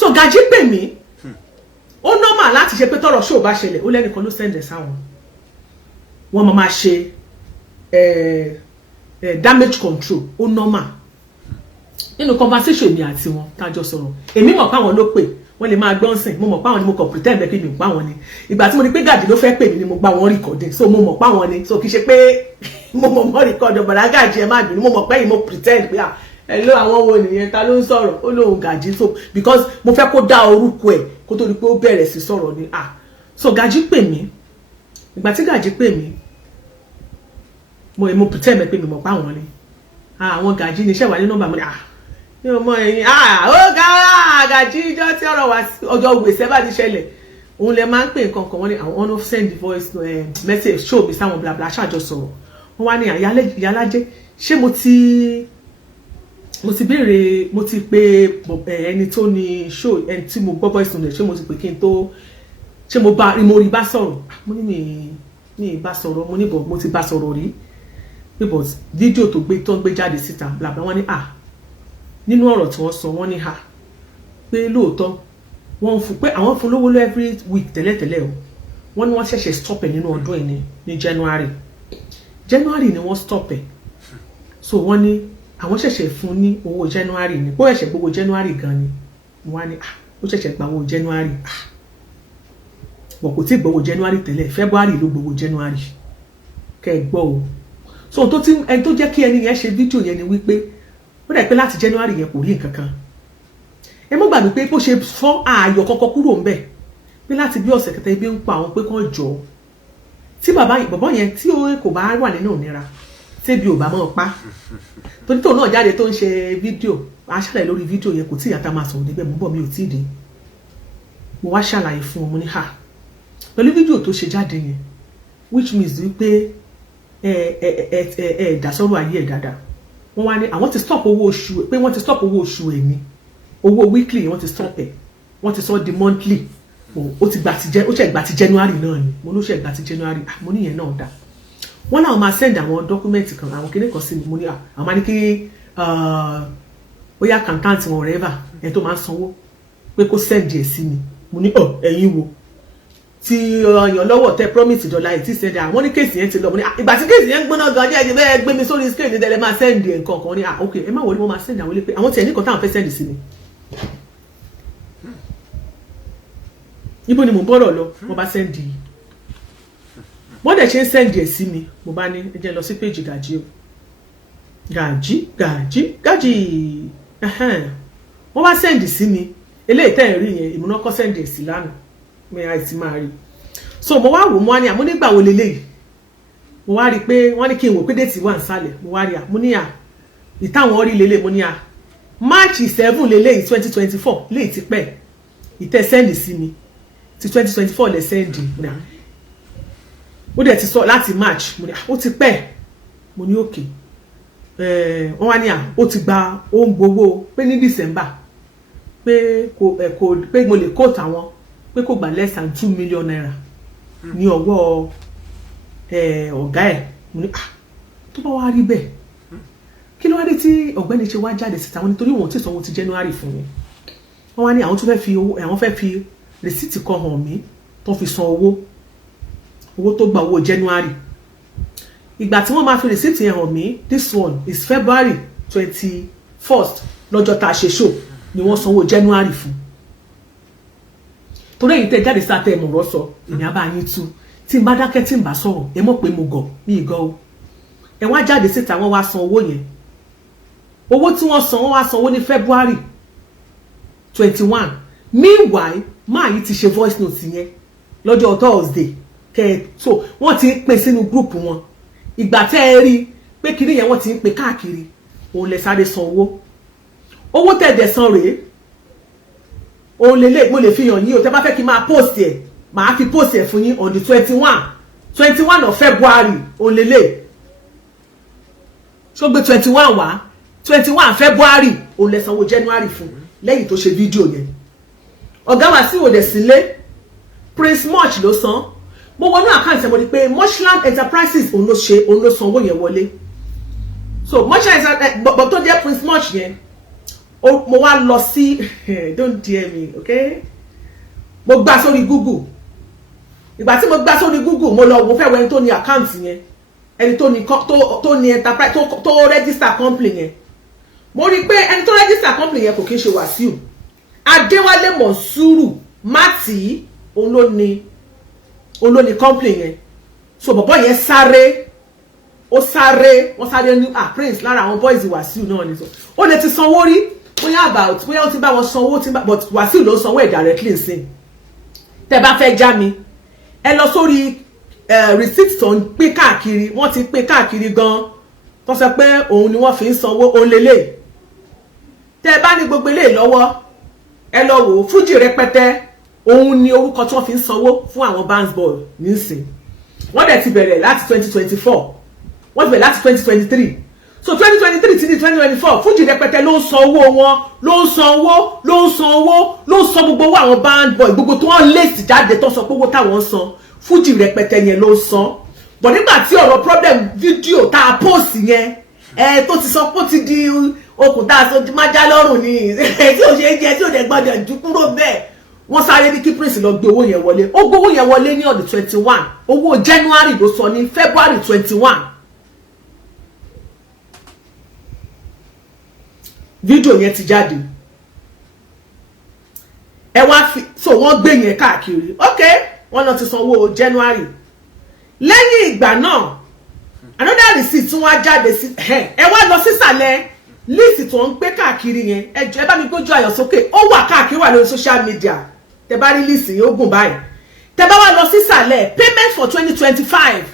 so Gaji pè mí ó normal láti ṣe pé tọ́rọ̀ show bá ṣẹlẹ̀ ó lẹ́nìkan ló send sáwọn wọ́n máa ṣe damage control ó normal nínú conversation mi àti wọn tájọ sọ̀rọ̀ èmi mọ̀ páwọn ló pè wọ́n lè máa gbọ́n sìn mo mọ̀ páwọn ni mo kàn pretend pé mi ò páwọn ni ìgbà tí mo ní pé Gaji ló fẹ́ pè mí ni mo gba wọn recording so mo mọ̀ páwọn ni so kì í ṣe pé mo mọ̀ mọ́ record bọ̀dá Gaji ẹ má bínú mo mọ̀ pé yìí mo pretend pé hello àwọn wo nìyẹn ta ló ń sọ̀rọ̀ ó lóun Gaji so because mo fẹ́ kó dá orúkọ ẹ̀ kó tó di pé ó bẹ̀rẹ̀ sí sọ̀rọ̀ ni so Gaji pè mí ìgbà tí Gaji pè mí mo pretend pé mi mọ̀ páwọn ni àwọn Gaji ní iṣẹ́ wà ní nọ́mbà mo ní ní ọmọ ẹ̀yìn ó ga Gaji ìjọ tí ọ̀rọ̀ wá ọjọ́ gbèsè bá ti ṣẹlẹ̀ òun lè máa ń pè nǹkan kan wọ́n ní àwọn ọ̀nà send voice message show mi sáwọn bla bla ṣàjọ sọ̀rọ̀ wọ́n wá ní ìyálájẹ́ ṣé mo ti béèrè mo ti pe ẹni tó ní show ẹni tí mo gbọ́ voice note ṣé mo ti pè kí n tó ṣé mo rí bá sọ̀rọ̀ mo ní mi bá sọ̀rọ̀ mo ní bọ̀ mo ti bá sọ̀rọ̀ rí but fídíò tó gbé jáde síta bla bla wọ́n ní nínú ọ̀rọ̀ tí wọ́n sọ wọ́n ní pé lóòótọ́ wọ́n fún pé àwọn fún lówó every week tẹ́lẹ̀tẹ́lẹ̀ o wọ́n ní wọ́n ṣẹ̀ṣẹ̀ stop ẹ̀ nínú ọdún ẹ̀ ní January ni wọ́n stop ẹ̀ so wọ́n ní àwọn ṣẹ̀ṣẹ̀ fún ní owó January ni bó ẹ̀ṣẹ̀ gbogbo January gan ni wọ́n ní ó ṣẹ̀ṣẹ̀ gba owó January bọ̀ kò tí gbowó January tẹ́lẹ̀ February ló gbowó January kẹ́ ẹ gbọ́ o so ẹni tó jẹ́ kí ẹni yẹn ṣe fídíò yẹn ni wípé ó dẹ̀ pé láti January yẹn kò rí nǹkan kan ẹ mọ́ gbàgbé pé bó ṣe fọ́ ààyò kọ́kọ́ kúrò ń bẹ̀ pé láti bí ọ̀sẹ̀ kẹta ibi ń pa àwọn pé kán jọ tí bàbá yẹn tí ó kò bá wà nínú ìnira tẹ́bi ò bá mọ́ pa torí tóun náà jáde tó ń ṣe fídíò aṣàlàyé lórí fídíò yẹn kò tí ìyàtà máa sọ̀rọ̀ débẹ̀ mú bọ̀ mi ò tí ì dé mo wá ṣàlàyé fún ọmọ ní pẹ̀lú fídíò tó ṣe jáde yẹn which means wípé dásọ́rọ̀ ayé ẹ̀ dáadáa wọ́n wá ní àwọn ti stop owó oṣù pé wọ́n ti stop owó oṣù ẹ̀ ní owó weekly wọ́n ti stop ẹ̀ wọ́n ti sọ di monthly ó ṣe gbà ti January náà ni mo ló ṣe gbà ti January mo níyẹn náà dá wọ́n náà máa send àwọn dọ́kúmẹ́ǹtì kan àwọn kíní kan sí mi mo ní àwọn máa ní kí ó yá accountant wọn whatever ẹ̀ tó máa ń sanwó pé kó send ẹ̀ sí mi mo ní ẹ̀yin wo tí ọyàn lọ́wọ́ tẹ promise dọ́là ẹ̀ tí send ẹ̀ àwọn ní kéèsì yẹn ti lọ mo ní ìgbà tí kéèsì yẹn gbóná gan díẹ̀ bẹ́ẹ̀ gbé mi sórí screen nídẹ̀ẹ́lẹ́ máa send ẹ̀ nǹkan kan ní ok ẹ má wọlé wọn máa send àwọn ilé pé àwọn tiẹ̀ ní kan táwọn fẹ́ send sí mi. Ibo ni mo bọ́rọ̀ lọ mo bá send yìí wọ́n dẹ̀ ṣe ń send ẹ̀ sí mi mo bá ní ẹ jẹ́ lọ sí page Gaji o Gaji wọ́n bá send sí mi eléyìí tẹ́ ẹ̀ rí yẹn ìmúná kọ́ send ẹ̀ sí lánàá mi àìsí máa rí so mo wá wò mo wá ní àmú nígbà wo leléyìí mo wá rí pé wọ́n ní kí n wò pé déètì wà nísàlẹ̀ mo wá rí mo ní ìtàwọn rí lélẹ̀ mo ní March 7 leléyìí 2024 léyìí ti pẹ́ ìtẹ́ send sí mi ti 2024 lè send ó dẹ̀ ti sọ láti March mo ní ó ti pẹ́ mo ní òkè wọ́n wá ní ó ti gba ohun gbogbo pé ní December pé pé mo lè quote àwọn pé kò gbà less than 2 million naira ní ọwọ́ ọ̀gá ẹ̀ mo ní tó bá wá rí bẹ́ẹ̀ kí ló wá dé tí ọ̀gbẹ́ni ṣe wá jáde síta wọn nítorí wọn ti sanwó ti January fún mi wọ́n wá ní àwọn tó fẹ́ fi receipt kan hàn mí tó fi san owó tó gba owó January ìgbà tí wọ́n máa fi receipt yẹn hàn mí this one is February 21st lọ́jọ́ tá a ṣe show ni wọ́n sanwó January fún torí èyí tẹ́ jáde sáà tẹ́ mọ̀rọ̀ sọ èmi á bá yín tú tí n bá dákẹ́ tí n bá sọ̀rọ̀ ẹ mọ̀ pé mo gọ̀ mí gọ̀ o ẹ wá jáde síta wọ́n wá san owó yẹn owó tí wọ́n san wọ́n wá sanwó ní February 21 meanwhile máa yìí ti ṣe voice note yẹn lọ́jọ́ Thursday so wọ́n ti ń pè sínú group wọn ìgbà tẹ́ ẹ rí pé kiri yẹn wọ́n ti ń pè káàkiri òun lè sáré san owó tẹ̀dẹ̀ san rèé òun lè mo lè fi hàn yín o tẹ́ bá fẹ́ kí n máa post ẹ̀ màá fi post ẹ̀ fún yín on the 21 of February òun lè ṣó gbé 21 wá 21 February òun lè sanwó January fún lẹ́yìn tó ṣe fídíò yẹn ọ̀gá Wasiu òde sílé Prince Much ló san mo wọnú àkáǹtì mo rí pé Muchland Enterprises òun ló san owó yẹn wọlé so Muchland tó jẹ́ Prince Much yẹn mo wá lọ sí don't dare me, okay, mo gbà sórí Google. Ìgbà tí mo gbà sórí Google mo lọ wo fẹ́ wẹ́n tó ní account yẹn, ẹni tó ní enterprise tó register company yẹn. Mo rí pé ẹni tó register company yẹn kò kí ń ṣe Wasiu. Adéwálé Monsuru Mati òun ló ní company yẹn. So bọ̀bọ́ yẹn sáré, wọ́n sáré ní Prince lára àwọn boys Wasiu náà ni. So ó lè ti sanwó rí, bóyá ó ti bá wọn sanwó, but Wasiu ló sanwó ẹ̀ directly sí. Tẹ́ bá fẹ́ já mi, ẹ lọ sórí receipt tó ń pín káàkiri, wọ́n ti pín káàkiri gan, tó sọ pé òun ni wọ́n fi ń sanwó olélè. Tẹ́ bá ní gbogbo eléyìí lọ́wọ́, ẹ lọ wò Fuji Rẹpẹtẹ, òun ni orúkọ tí wọ́n fi ń sanwó fún àwọn bands boy nísìn. Wọ́n dẹ̀ ti bẹ̀rẹ̀ láti 2024, wọ́n ti bẹ̀rẹ̀ láti 2023. So 2023 ti di 2024, Fuji Rẹpẹtẹ ló ń san owó wọn, ló ń san gbogbo owó àwọn band boy, gbogbo tó wọ́n late jáde tó sọ pé owó táwọn ń san, Fuji Rẹpẹtẹ yẹn ló ń san. But nígbà tí ọ̀rọ̀ problem fídíò tá a post yẹn, tó ti sọ pé ó ti di okùn tá a sọ májá lọ́rùn ni, tí ò ṣe é jẹ, tí ò dẹ̀ gbọ́dọ̀ jù kúrò bẹ́ẹ̀. Wọ́n sáré ní kí Prince lọ gbé owó yẹn wọlé. Ó gbé owó yẹn wọlé ní ọdún 21. Owó January ló sọ ní February 21. Fídíò yẹn ti jáde. Ẹ wá fi, so wọ́n gbé yẹn káàkiri. Okay, wọ́n lọ ti sanwó January. Lẹ́yìn ìgbà náà, another receipt tún wá jáde sí, ẹ wá lọ sísàlẹ̀ list tó ń gbé káàkiri yẹn. Ẹ jọ̀ọ́ ẹ bá mi gbójú ayọ̀ sókè. Ó wà káàkiri, wà lórí social media. Tẹ́ bá rí list yẹn ó gùn báyìí. Tẹ́ bá wá lọ sísàlẹ̀ payment for 2025.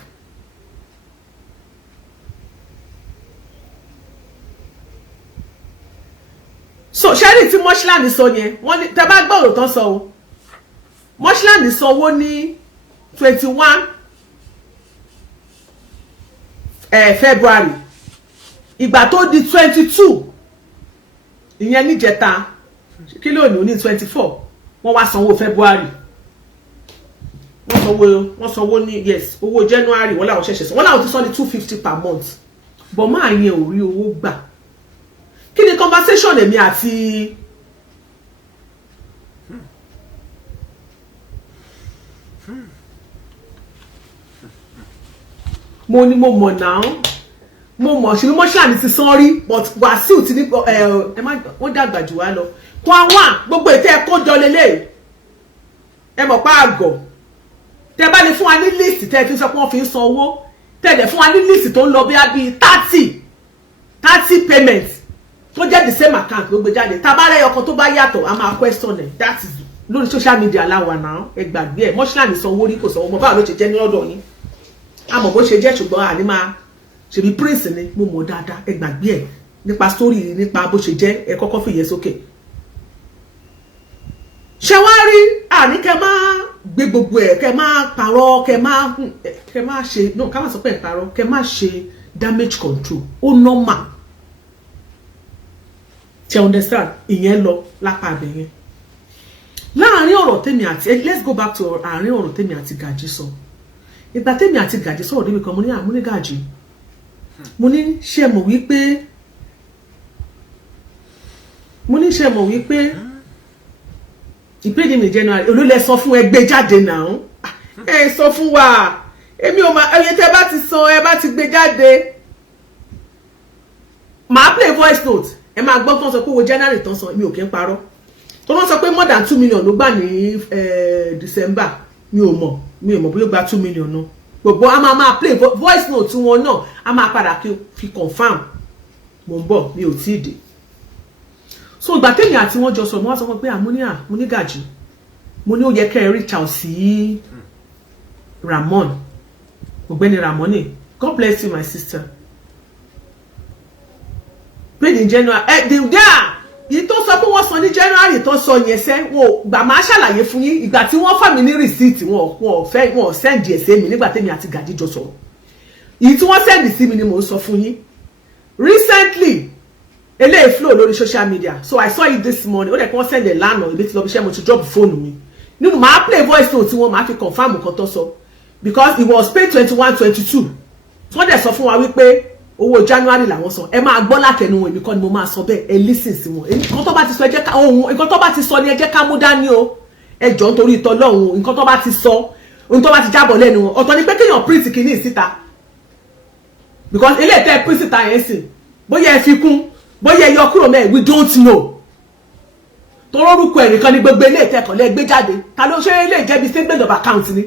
So ṣẹ́rí tí Mọ́ṣíláàní sọ yẹn, wọ́n ní tẹ́ bá gbọ́ ọ̀rọ̀ tán sọ o. Mọ́ṣíláàní sanwó ní 21 February. Ìgbà tó di 22, ìyẹn níjẹta, kí ló ní 24, wọ́n wá sanwó February. Wọ́n sanwó ní, yes, owó January wọ́n láwọn ṣẹ̀ṣẹ̀ san. Wọ́n láwọn ti san ní 250 per month. But máa yẹn ò rí owó gbà. Kí ni conversation èmi àti mo mọ̀ náà, mo mọ̀ ṣe Mọ́ṣíláàní ti san rí, but Wasiu ti ní wọ́n dàgbà jù wá lọ. Kó àwọn gbogbo ètò ẹ̀kọ́ jọ lélẹ̀, ẹ mọ̀ pa àgọ̀. Tẹ́ bá lè fún wa ní list tẹ́ fi sọ pé wọ́n fi ń san owó, tẹ́ dẹ̀ fún wa ní list tó ń lọ bí 30 payments tó jẹ́ the same account ló gbé jáde. Tá bá rẹ̀ ọkàn tó bá yàtọ̀, a máa question ẹ̀. That is lórí social media láwa náà, ẹ gbàgbé ẹ̀. Mọ́ṣíláàní san owó rí kò sanwó, mo báwo ló ṣe jẹ́ ní ọ̀dọ̀ yín. A mọ̀ bó ṣe jẹ́, ṣùgbọ́n àní máa ṣe bí Prince ni, mo mọ̀ dáadáa, ẹ gbàgbé ẹ̀. Nípa story, nípa bó ṣe jẹ́, ẹ kọ́kọ́ fìyẹn sókè. Ṣé wá rí àní kẹ́ máa gbé gbogbo ẹ̀, kẹ́ máa parọ́, kẹ́ máa ṣe, no, ká má sọ pé ẹ̀ parọ́, kẹ́ máa ṣe damage control. Ó normal. Ṣé understand? Ìyẹn lọ lápá abẹ yẹn. Láàárín ọ̀rọ̀ tèmi àti, let's go back to àárín ọ̀rọ̀ tèmi àti Gàjí sọ. Ìgbà tèmi àti Gàjí sọ̀rọ̀ débi kan, mo ní Gàjí. Mo ní ṣé mọ̀ wípé ìpèdè ní January olólè sọ fún ẹgbẹ́ jáde náà. Ẹ sọ fún wa. Èmi ò máa, ẹyẹ tẹ́ bá ti san, ẹ bá ti gbé jáde. Màá play voice note. Ẹ máa gbọ́ tán sọ pé owó January tán san, mi ò kí ń parọ́. Tó wọ́n sọ pé more than 2 million ló gbà ní December. Mi ò mọ̀ bóyá ó gba 2 million náà. Gbogbo a máa play voice note wọn náà, a máa padà fi confirm. Mo ń bọ̀, mi ò tí ì dé. So ìgbà tèmi àti wọ́n jọ sọ, mo wá sọ pé mo ní Gàjí. Mo ní ó yẹ kẹ́ ẹ reach out sí Ramon. Ọ̀gbẹ́ni Ramoni. God bless you, my sister. Paid in January. Yìí tó sọ pé wọ́n san ní January tó sọ yẹn sẹ́, wọ́n gbà máa ṣàlàyé fún yín. Ìgbà tí wọ́n fà mí ní receipt, wọ́n send ẹ̀ sí mi nígbà tèmi àti Gàjí jọ sọ̀rọ̀. Èyí tí wọ́n send sí mi ni mò ń sọ fún yín. Recently, eléyìí flow lórí social media. So I saw it this morning. Ó dẹ̀ kí wọ́n send ẹ̀ lánàá, ibi tí lọ bí iṣẹ́ mo ti drop phone mi. Nínú màá play voice note tí wọ́n máa fi confirm nǹkan tó sọ. Because it was paid 21-22. Wọ́n dẹ̀ sọ fún wa wípé owó January làwọn san ẹ máa gbọ́ látẹnu wọn èmi kọ́ ni mo máa sọ bẹ́ẹ̀ ẹ listen sí wọn nǹkan tó bá ti sọ ẹ jẹ́ ká ohun nǹkan tó bá ti sọ ni ẹ jẹ́ ká mú dání o ẹ jọ̀ọ́ nítorí ìtọ́lọ́hun nǹkan tó bá ti sọ ohun tó bá ti jábọ̀ lẹ́nu wọn ọ̀tọ̀ ni pé kéèyàn print kìíní síta because ilé ìtẹ́ print síta yẹn sìn bóyá ẹ fi kún bóyá ẹ yọ kúrò mẹ́ẹ̀ we don't know torórúkọ ẹnìkan ní gbogbo ilé ìtẹ́ kọ̀lẹ́ gbé jáde ta ló ṣe ilé ìjẹ́bi statement of account ni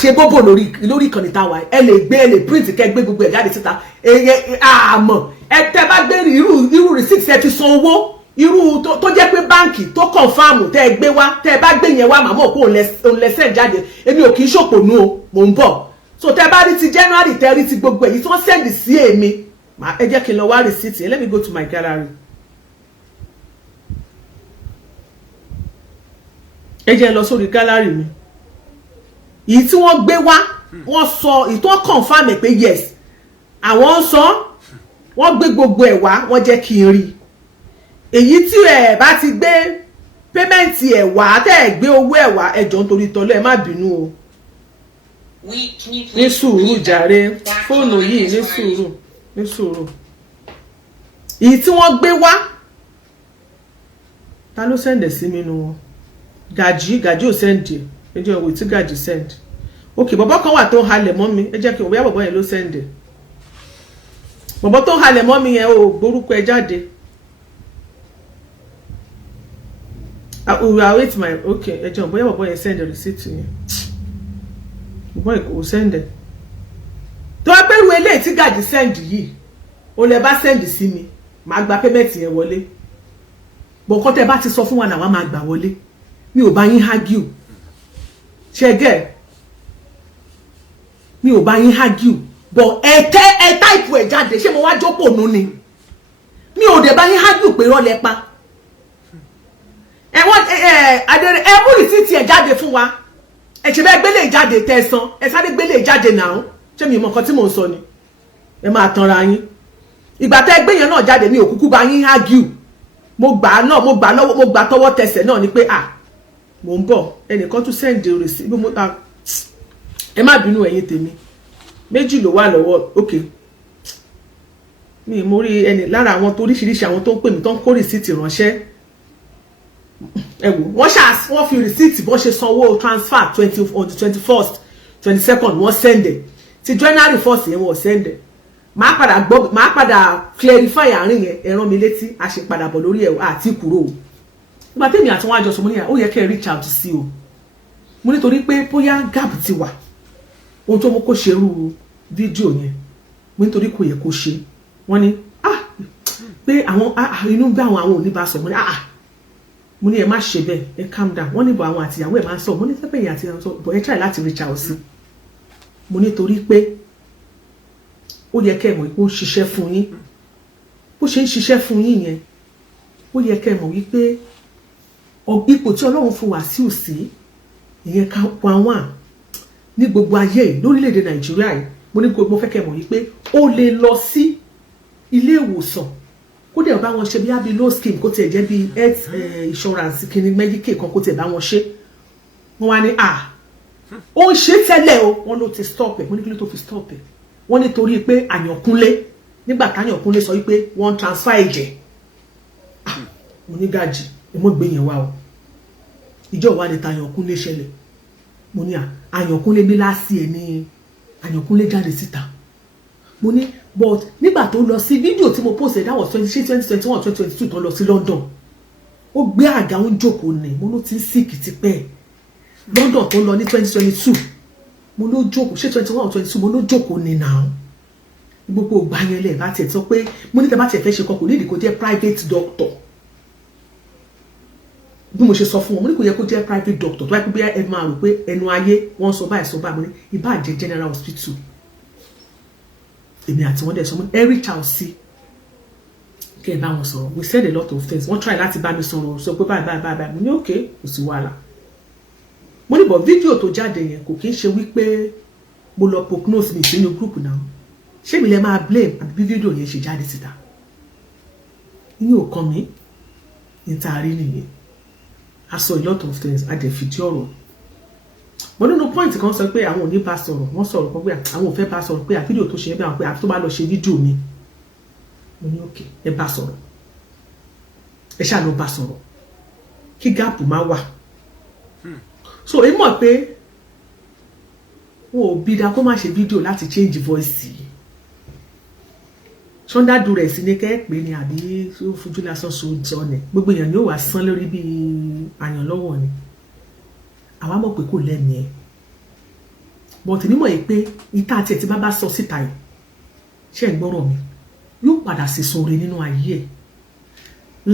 ṣe bóbò lórí ìkànnì táwa ẹ lè gbé ẹ lè print kẹ́ gbé gbogbo ẹ̀ jáde síta àmọ́ ẹ tẹ́ bá gbé irú receipt ẹ fi san owó irú tó jẹ́ pé báǹkì tó confam tẹ́ ẹ gbé wá tẹ́ ẹ bá gbé yẹn wá màmá òkú òun lẹ́sẹ̀ jáde èmi ò kì í ṣòpònú o mò ń bọ̀ so tẹ́ bá rí ti January tẹ́ rí ti gbogbo èyí tí wọ́n send sí èmi ẹ jẹ́ kí n lọ wá receipt yẹn let me go to my gallery ẹ jẹ́ lọ sórí gallery mi èyí tí wọ́n gbé wá wọ́n sọ èyí tó confam ẹ̀ pé yes àwọn ń sọ wọ́n gbé gbogbo ẹ̀ wá wọ́n jẹ́ kí n rí èyí tí ẹ bá ti gbé payment ẹ̀ wá tẹ́ ẹ gbé owó ẹ̀ wá ẹ jọ̀ọ́ nítorí tọ́lọ́ ẹ má bínú o ní sùúrù jàre fóònù yìí ní sùúrù èyí tí wọ́n gbé wá ta ló send sí mi nu wọn Gàjí ò send ẹ ẹ jẹ́ òwe tí Gàjí send ok bọ̀bọ̀ kan wà tó ń halẹ̀ mọ́ mi ẹ jẹ́ kí n bóyá bọ̀bọ̀ yẹn ló send ẹ bọ̀bọ̀ tó ń halẹ̀ mọ́ mi yẹn ò gbórúkọ ẹ jáde wait my okay ẹ jẹ́ bóyá bọ̀bọ̀ yẹn send receipt yẹn bọ̀bọ̀ yẹn kò send ẹ tó wá pé ìwé eléyìí tí Gàjí send yìí o lè bá send sí mi màá gba payment yẹn wọlé bọ̀kọ́ tẹ bá ti sọ fún wa náà wá máa gbà wọlé mi ò bá yín argue ṣe gẹ́ mi ò bá yín argue but ẹ táìpù ẹ̀ jáde ṣé mo wá jókòó nù ni mi ò dẹ̀ bá yín argue pé rọ́ lẹ pa adẹ́rẹ́ ẹ mú ìsìtì ẹ̀ jáde fún wa ẹ ṣe bẹ́ẹ̀ gbélé ìjáde tẹ̀sán ẹ sáré gbélé ìjáde náà ṣé mi mọ̀ nǹkan tí mò ń sọ ni ẹ máa tanra yín ìgbà tẹ́ gbé yẹn náà jáde mi ò kúkú bá yín argue mo gbà tọwọ́ tẹsẹ̀ náà ni pé mo ń bọ̀ ẹnìkan tún send the receipt ẹ má bínú ẹ̀yin tèmi méjì ló wà lọ́wọ́ ok mi mo rí ẹni lára àwọn tó oríṣiríṣi àwọn tó ń pè mí tó ń kó receipt ránṣẹ́ ẹ wò wọ́n fi receipt bọ́n ṣe sanwó transfer on the 21st 22nd wọ́n send ẹ̀ ti January 1st yẹn wọ́n send ẹ̀ máa padà clarify àárín yẹn ẹ rán mi létí a ṣe padà bọ̀ lórí ẹ̀ àti kúrò o ìgbà tèmi àti wọn àjọsọ mo ní ó yẹ kẹ́ reach out sí o mo nítorí pé bóyá gap ti wà ohun tó mú kó ṣerú fídíò yẹn mo nítorí kò yẹ kó ṣe wọ́n ní pé àwọn inú bí àwọn oníbàásọ mo ní ẹ má ṣe bẹ́ẹ̀ ẹ calm down wọ́n níbo àwọn àtìyàwó ẹ̀ máa ń sọ mo ní sẹ́pẹ̀ yẹn àti ìyàwó sọ bọ̀ ẹ try láti reach out sí mo nítorí pé ó yẹ kẹ́ mọ̀ pé ó ń ṣiṣẹ́ fún yín bó ṣe ń ṣiṣẹ́ fún yín yẹn ó yẹ kẹ́ mọ̀ wípé ipò tí Ọlọ́run fún Wasiu sí ìyẹn ká pa wọ́n ní gbogbo ayé lórílẹ̀‐èdè Nàìjíríà yìí mo ní gbogbo fẹ́ kẹ́ mọ̀ wípé ó lè lọ sí ilé ìwòsàn kó dẹ̀ bá wọn ṣe bí abi low scheme kó tiẹ̀ jẹ́ bí health insurance kìíní medical kan kó tiẹ̀ bá wọn ṣe wọ́n wá ní ó ń ṣe tẹ́lẹ̀ o wọ́n ló ti stop ẹ̀ mo ní kí ló tó fi stop ẹ̀ wọ́n nítorí pé Àyànkúnlé nígbà táyànkúnlé sọ wípé wọ́n transfer ẹ̀jẹ̀ mo ní Gàjí ẹ mọ́ gbé yẹn wá o ìjọ wa ni tàyànkúnlé ṣẹlẹ̀ mo ní Àyànkúnlé bí láti ẹ̀ ní Àyànkúnlé jáde síta mo ní but nígbà tó lọ sí fídíò tí mo post that was 2021 2022 tó lọ sí London ó gbé àga ń jókòó ní mo ló ti ń sick tipẹ́ London tó lọ ní 2022 mo ló jókòó ṣé 21 22 mo ló jókòó ní náà gbogbo ògbà yẹn lẹ̀ bá tiẹ̀ sọ pé mo ní tẹ́ bá tiẹ̀ fẹ́ ṣe kọkò nídìí kó jẹ́ private doctor bí mo ṣe sọ fún wọn mo ní kò yẹ kó jẹ́ private doctor tó wáyé pé bí ẹ máa rò pé ẹnu ayé wọ́n sọ báyìí mo ní ìbá jẹ́ general hospital èmi àti wọn dẹ̀ sọ mo ẹ reach out sí kẹ́ ẹ bá wọn sọ̀rọ̀ we said a lot of things wọ́n try láti bá mi sọ̀rọ̀ sọ pé báyìí mo ní okay kò sí wàhálà mo ní bọ̀ fídíò tó jáde yẹn kò kí ń ṣe wípé mo lọ prognose mi sínú group náà ṣé mi lè máa blame àbí bí fídíò yẹn ṣe jáde síta ní ò kàn mí ní taari nìyẹn a sọ a lot of things a dẹ̀ fìdí ọ̀rọ̀ mo nínú point kan sọ pé àwọn ò ní bá sọ̀rọ̀ wọ́n sọ̀rọ̀ kan pé àwọn ò fẹ́ bá sọ̀rọ̀ pé fídíò tó ṣe é bẹ́ẹ̀ àwọn pé àfi tó bá lọ ṣe fídíò mi mo ní òkè ẹ bá sọ̀rọ̀ ẹ ṣáà lọ bá sọ̀rọ̀ kí gáàpù má wà so èyí mọ̀ pé wọn ò bí da kó má ṣe fídíò láti change voice yìí ṣọ́ndádù rẹ̀ sí ní kẹ́ẹ̀pẹ́ ni àbí ó fojú lásán sọ ni gbogbo èèyàn ni ó wà sán lórí bí àyàn lọ́wọ́ ni àwa mọ̀ pé kò lẹ́nu ẹ̀ bọ̀tì nímọ̀ yìí pé ìta àti ẹ̀ tí bá sọ síta yìí ṣe ń gbọ́rọ̀ mi yóò padà sí sóore nínú ayé ẹ̀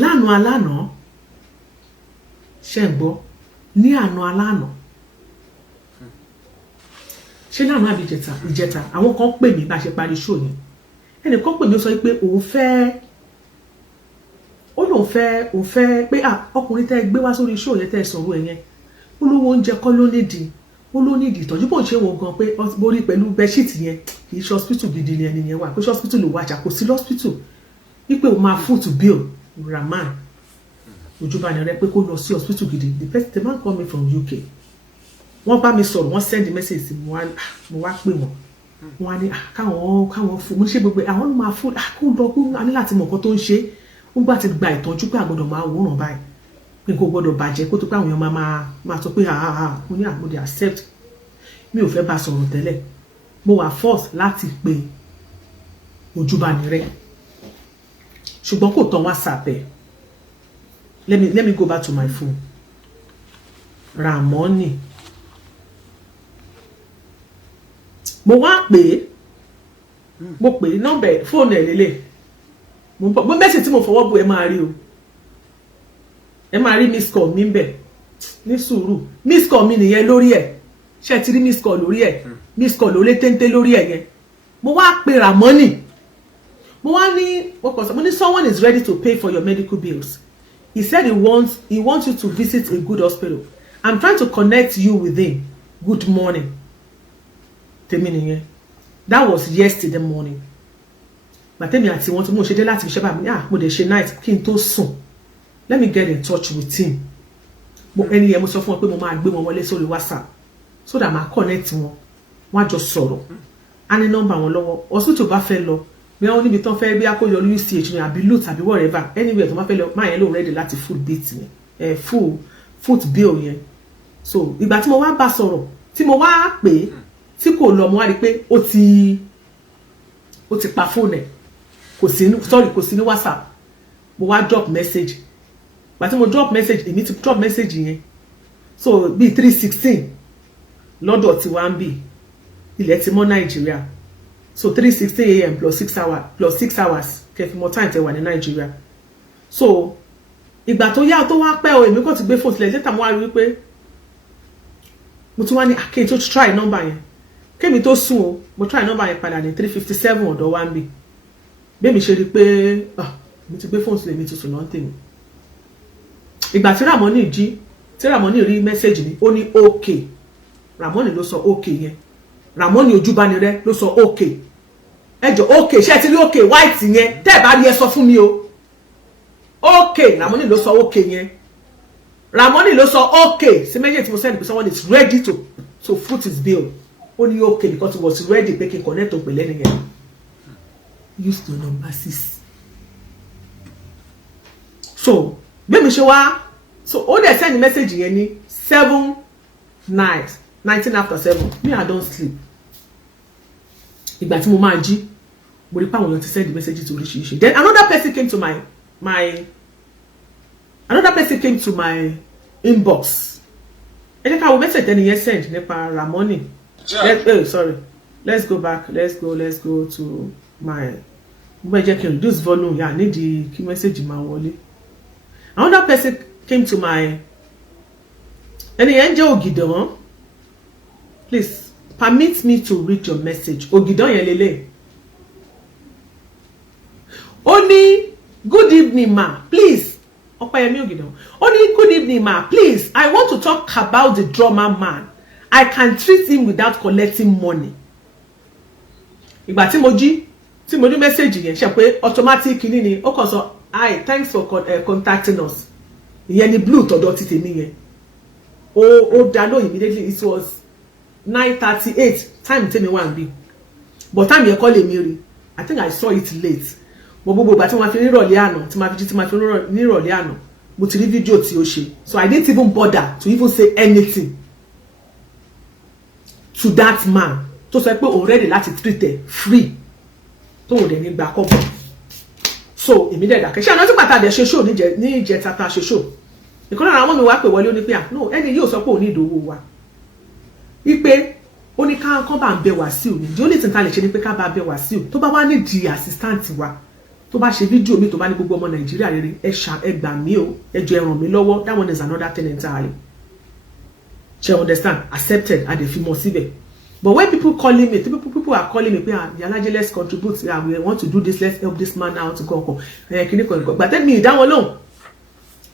lánàá alánàá ṣe ń gbọ́ ní àná alánàá ṣé lánàá àbí ìjẹta àwọn kan pè mí bá ṣe parí show yẹn ẹnìkan pè mí ó sọ pé òun fẹ́ pé ọkùnrin tẹ́ gbé wá sórí show yẹn tẹ́ sọ̀rọ̀ ẹ̀ yẹn olówó oúnjẹ kọ́ ló nídìí ó ló nídìí ìtọ́jú bó ń ṣe wò gan pé borí pẹ̀lú bẹ́ṣíìtì yẹn kì í ṣe hospital gidi ni ẹni yẹn wà pé ṣe hospital ló wájà kò sí lọ́spítù wípé o máa foot bill Ramon Ojubanire pé kó lọ sí hospital gidi the man call me from UK wọ́n bá mi sọ̀rọ̀ wọ́n send message sí mo wá pè wọ́n á ní káwọn fún mi ṣe gbogbo àwọn máa fún kó lọ kó a ní láti mọ̀ nǹkan tó ń ṣe ó gbà ti gba ìtọ́jú pé àgbọ̀dọ̀ máa wòran báyìí pé kò gbọ́dọ̀ bàjẹ́ kó tó pé àwọn èèyàn máa sọ pé mo ní àgbọ̀dọ̀ accept mi ò fẹ́ bá sọ̀rọ̀ tẹ́lẹ̀ mo wà force láti pe Ojubanire ṣùgbọ́n kò tán WhatsApp ẹ̀ let me go back to my phone Ramoni mo wá pè nọ́mbà fóònù ẹ̀ lélẹ̀ mo mẹ́sì tí mo fọwọ́ bu ẹ máa rí o ẹ máa rí miss call mi ń bẹ̀ ní sùúrù miss call mi nìyẹn lórí ẹ̀ ṣe ti rí miss call lórí ẹ̀ miss call lórí téńté lórí ẹ̀ yẹn mo wá pe Ramoni mo wá ní mo ní someone is ready to pay for your medical bills he said he wants you to visit a good hospital I'm trying to connect you with him good morning tèmi nìyẹn that was yesterday morning gbàtẹ́mi àti wọn tí mo ṣe dé láti fi ṣẹ́ bá mi mo dẹ̀ ṣe night kí n tó sùn let me get in touch with him ẹni yẹn mo sọ fún wọn pé mo máa gbé wọn wọlé sórí WhatsApp so that máa connect wọn wọn á jọ sọ̀rọ̀ á ní nọ́mbà wọn lọ́wọ́ hospital bá fẹ́ lọ bí wọn níbi tán fẹ́ bí akóyọ UCH ní àbí loot àbí whatever anywhere tó bá fẹ́ lọ máa yẹn lóun ready láti full beat yẹn foot bill yẹn so ìgbà tí mo wá bá sọ̀rọ̀ tí mo wá pè tí kò lọ mo wá rí pé ó ti pa fóònù ẹ̀ kò sí ní WhatsApp mo wá drop message gbà tí mo drop message èmi ti drop message yẹn so bí 3:16 lọ́dọ̀ tí wá ń bì ilẹ̀ ti mọ́ Nàìjíríà so 3:16 a.m. plus 6 hours kẹfì mọ́ time tẹ wà ní Nàìjíríà so ìgbà tó yá tó wá pẹ́ o èmi kò ti gbé fóònù sílẹ̀ later mo wá rí wípé mo tún wá ní akéyìn tó try number yẹn kémi tó sùn o mo try number yẹn padà ní 3:57 ọ̀dọ̀ wá ń bì bẹ́ẹ̀mi ṣe rí pé mi ti gbé fóònù sílẹ̀ mi ti sùn náà tèmi ìgbà tí Ramoni rí mẹ́sẹ̀jì mi ó ní okay Ramoni ló sọ okay yẹn Ramoni Ojubanire ló sọ okay ẹjọ okay ṣé ti rí okay white yẹn tẹ́ bá rí ẹ sọ fún mi o okay Ramoni ló sọ okay yẹn Ramoni ló sọ okay sí méjì tí mo send someone is ready to foot his bill ó ní okay because he was ready pé kí n connect to pẹ̀lẹ́ nìyẹn use the number 6 so bí mi ṣe wá so ó dẹ̀ send message yẹn ní 19 me I don't sleep ìgbà tí mo máa jí mo rí pé àwọn èèyàn ti send message to oríṣiríṣi then another person came to my inbox ẹni ká wo message ẹni yẹn send nípa Ramoni let's go back let's go to my mo jẹ́ kí n reduce volume yà nídìí kí message máa wọlé another person came to my ẹni yẹn jẹ́ Ògìdán please permit me to read your message Ògìdán yẹn lélẹ̀ ó ní good evening ma please Ọpẹ́yẹmí Ògìdán ó ní good evening ma please I want to talk about the drummer man I can treat him without collecting money ìgbà tí mo jí tí mo ní message yẹn ṣe pé automatic ni ó kàn sọ hi thanks for contacting us ìyẹn ni blue tọ̀dọ̀ ti tèmi yẹn ó dá lóyìn immediately it was 9:38 time tèmi wà níbí but time yẹn kọ́ lè mi rí I think I saw it late mo gbogbo ìgbà tí wọ́n fi nírọ̀lẹ́ àná tí ma fi jí tí ma fi nírọ̀lẹ́ àná mo ti rí fídíò tí ó ṣe so I didn't even bother to even say anything to that man tó sọ pé òun ready láti treat ẹ free tó ò dẹ̀ ní gbà kọ́bọ̀ so èmi dẹ̀ dákẹ́ ṣé àná tí pàtàkì ṣe show ní ìjẹta ta ṣe show ìkan náà àwọn mi wá pè wọlé ó ní pé no ẹni yóò sọ pé òun ní ìdòwò wa wípé ó ní ká kán bá ń bẹ Wasiu ni the only thing ta lè ṣe ni pé ká bá bẹ Wasiu tó bá wá ní di assistant wa tó bá ṣe fídíò mi tó bá ní gbogbo ọmọ Nàìjíríà rere ẹ gbà mí o ẹ jọ̀ọ́ ẹ ràn mí lọ́wọ́ that one is another thing entirely she understand accepted and they feel more síbẹ̀ but when people calling me people are calling me pé Yalaje let's contribute we want to do this let's help this man out go kini ko gbàtẹ́ mi ìdáwọn lóhùn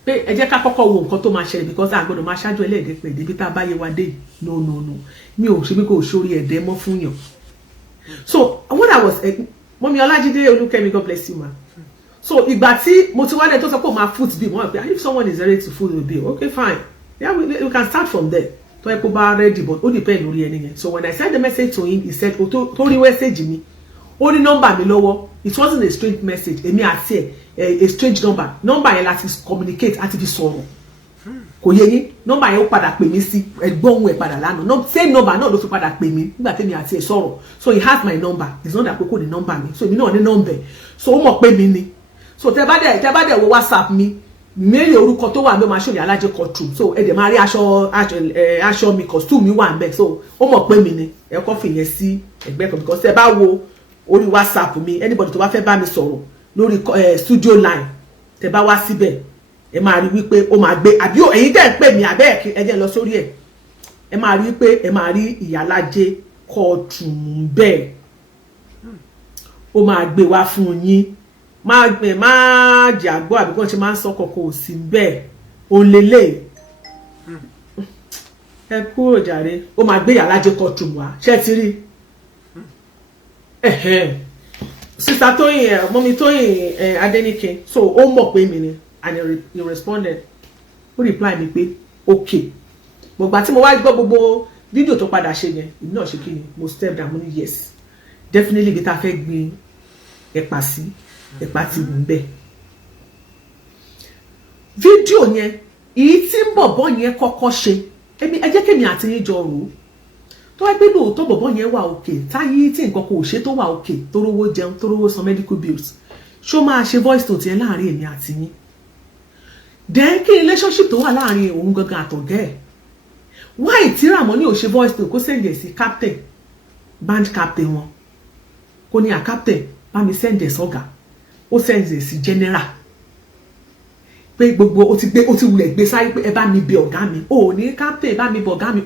pé ẹ jẹ́ ká kọ́kọ́ wo nǹkan tó máa ṣẹlẹ̀ because a gbọ́dọ̀ máa ṣáájú ẹlẹ́ẹ̀dẹ́ pé débi tá a bá yẹ wa dé no mi ò ṣe bí kò sórí ẹ̀dẹ́ mọ́ fún yàn so when I was Mọ́mí Ọlájídé Olúkẹ́mi God bless you ma so ìgbà tí mo ti wálẹ̀ tó sọ pé o máa foot bill wọ́n pé if someone is ready to foot the bill okay fine yeah we can start from there tó ẹ kó bá ready but ó depend lórí ẹni yẹn so when I sent the message to him he said tó rí message mi ó ní nọ́mbà mi lọ́wọ́ it wasn't a strange message èmi àti a strange number yẹn láti communicate àti fi sọ̀rọ̀ kò yé yín number yẹn ó padà pè mí sí ẹgbọ́n òun ẹ̀ padà lánàá same number náà ló fi padà pè mí nígbà tèmi àti ẹ̀ sọ̀rọ̀ so he has my number it's not that kókó ní number mi so èmi náà ní number so ó mọ̀ pé mi ni so tẹ́ bá dẹ̀ wo WhatsApp mi mẹ́rin orúkọ tó wà ń bẹ máa ṣòyà Alájẹ courtroom so ẹ dẹ̀ máa rí aṣọ mi costume mi wà ń bẹ so ó mọ̀ pé mi ni ẹ kọ́ fìyẹn sí ẹgbẹ́ kan because ẹ bá wo orí WhatsApp mi anybody tó bá fẹ́ bá mi sọ̀rọ̀ lórí studio line tẹ́ bá wá síbẹ̀ ẹ máa rí wípé ó máa gbé àbí ẹ̀yin tẹ́ ń pè mí àbẹ́ ẹ jẹ́ lọ sórí ẹ̀ ẹ máa rí wípé ẹ máa rí Ìyálájé courtroom bẹ́ẹ̀ ó máa gbé wá fún yín má jàgbọ́ àbí kàn ṣe máa ń sọ kọ̀kọ̀ òsì bẹ́ẹ̀ òun lélẹ̀ ẹ kúrò jàre ó máa gbé Ìyálájé courtroom wá ṣé ti rí sister Tóyìn mọ́mí Tóyìn Adéníkẹ́ so ó mọ̀ pé mi ni and he responded ó reply mi pé okay gbogbo tí mo wá gbọ́ gbogbo fídíò tó padà ṣe yẹn èmi náà ṣe kí ni mo step down mo ní yes definitely bí ta fẹ́ gbin ẹ̀pà sí ẹ̀pà ti wù ń bẹ̀ fídíò yẹn èyí tí bọ̀bọ̀ yẹn kọ́kọ́ ṣe ẹ jẹ́ kémi àti yín jọ rò ó tó wá pé lóòótọ́ bọ̀bọ̀ yẹn wà òkè táyé tí nǹkan kò ṣe tó wà òkè tó rówó jẹun tó rówó san medical bills ṣó máa ṣe voice note yẹn láàrin èmi àti yín then kí relationship tó wà láàrin òun gangan àtọ̀gẹ́ ẹ̀ why tí Ramoni ò ṣe voice note kó send ẹ̀ sí captain band captain wọn kó ní captain bá mi send ẹ̀ sọ́gà ó send ẹ̀ sí general pé gbogbo ó ti wulẹ̀ gbé sáyé pé ẹ bá mi bẹ ọ̀gá mi ó ní captain bá mi bẹ ọ̀gá mi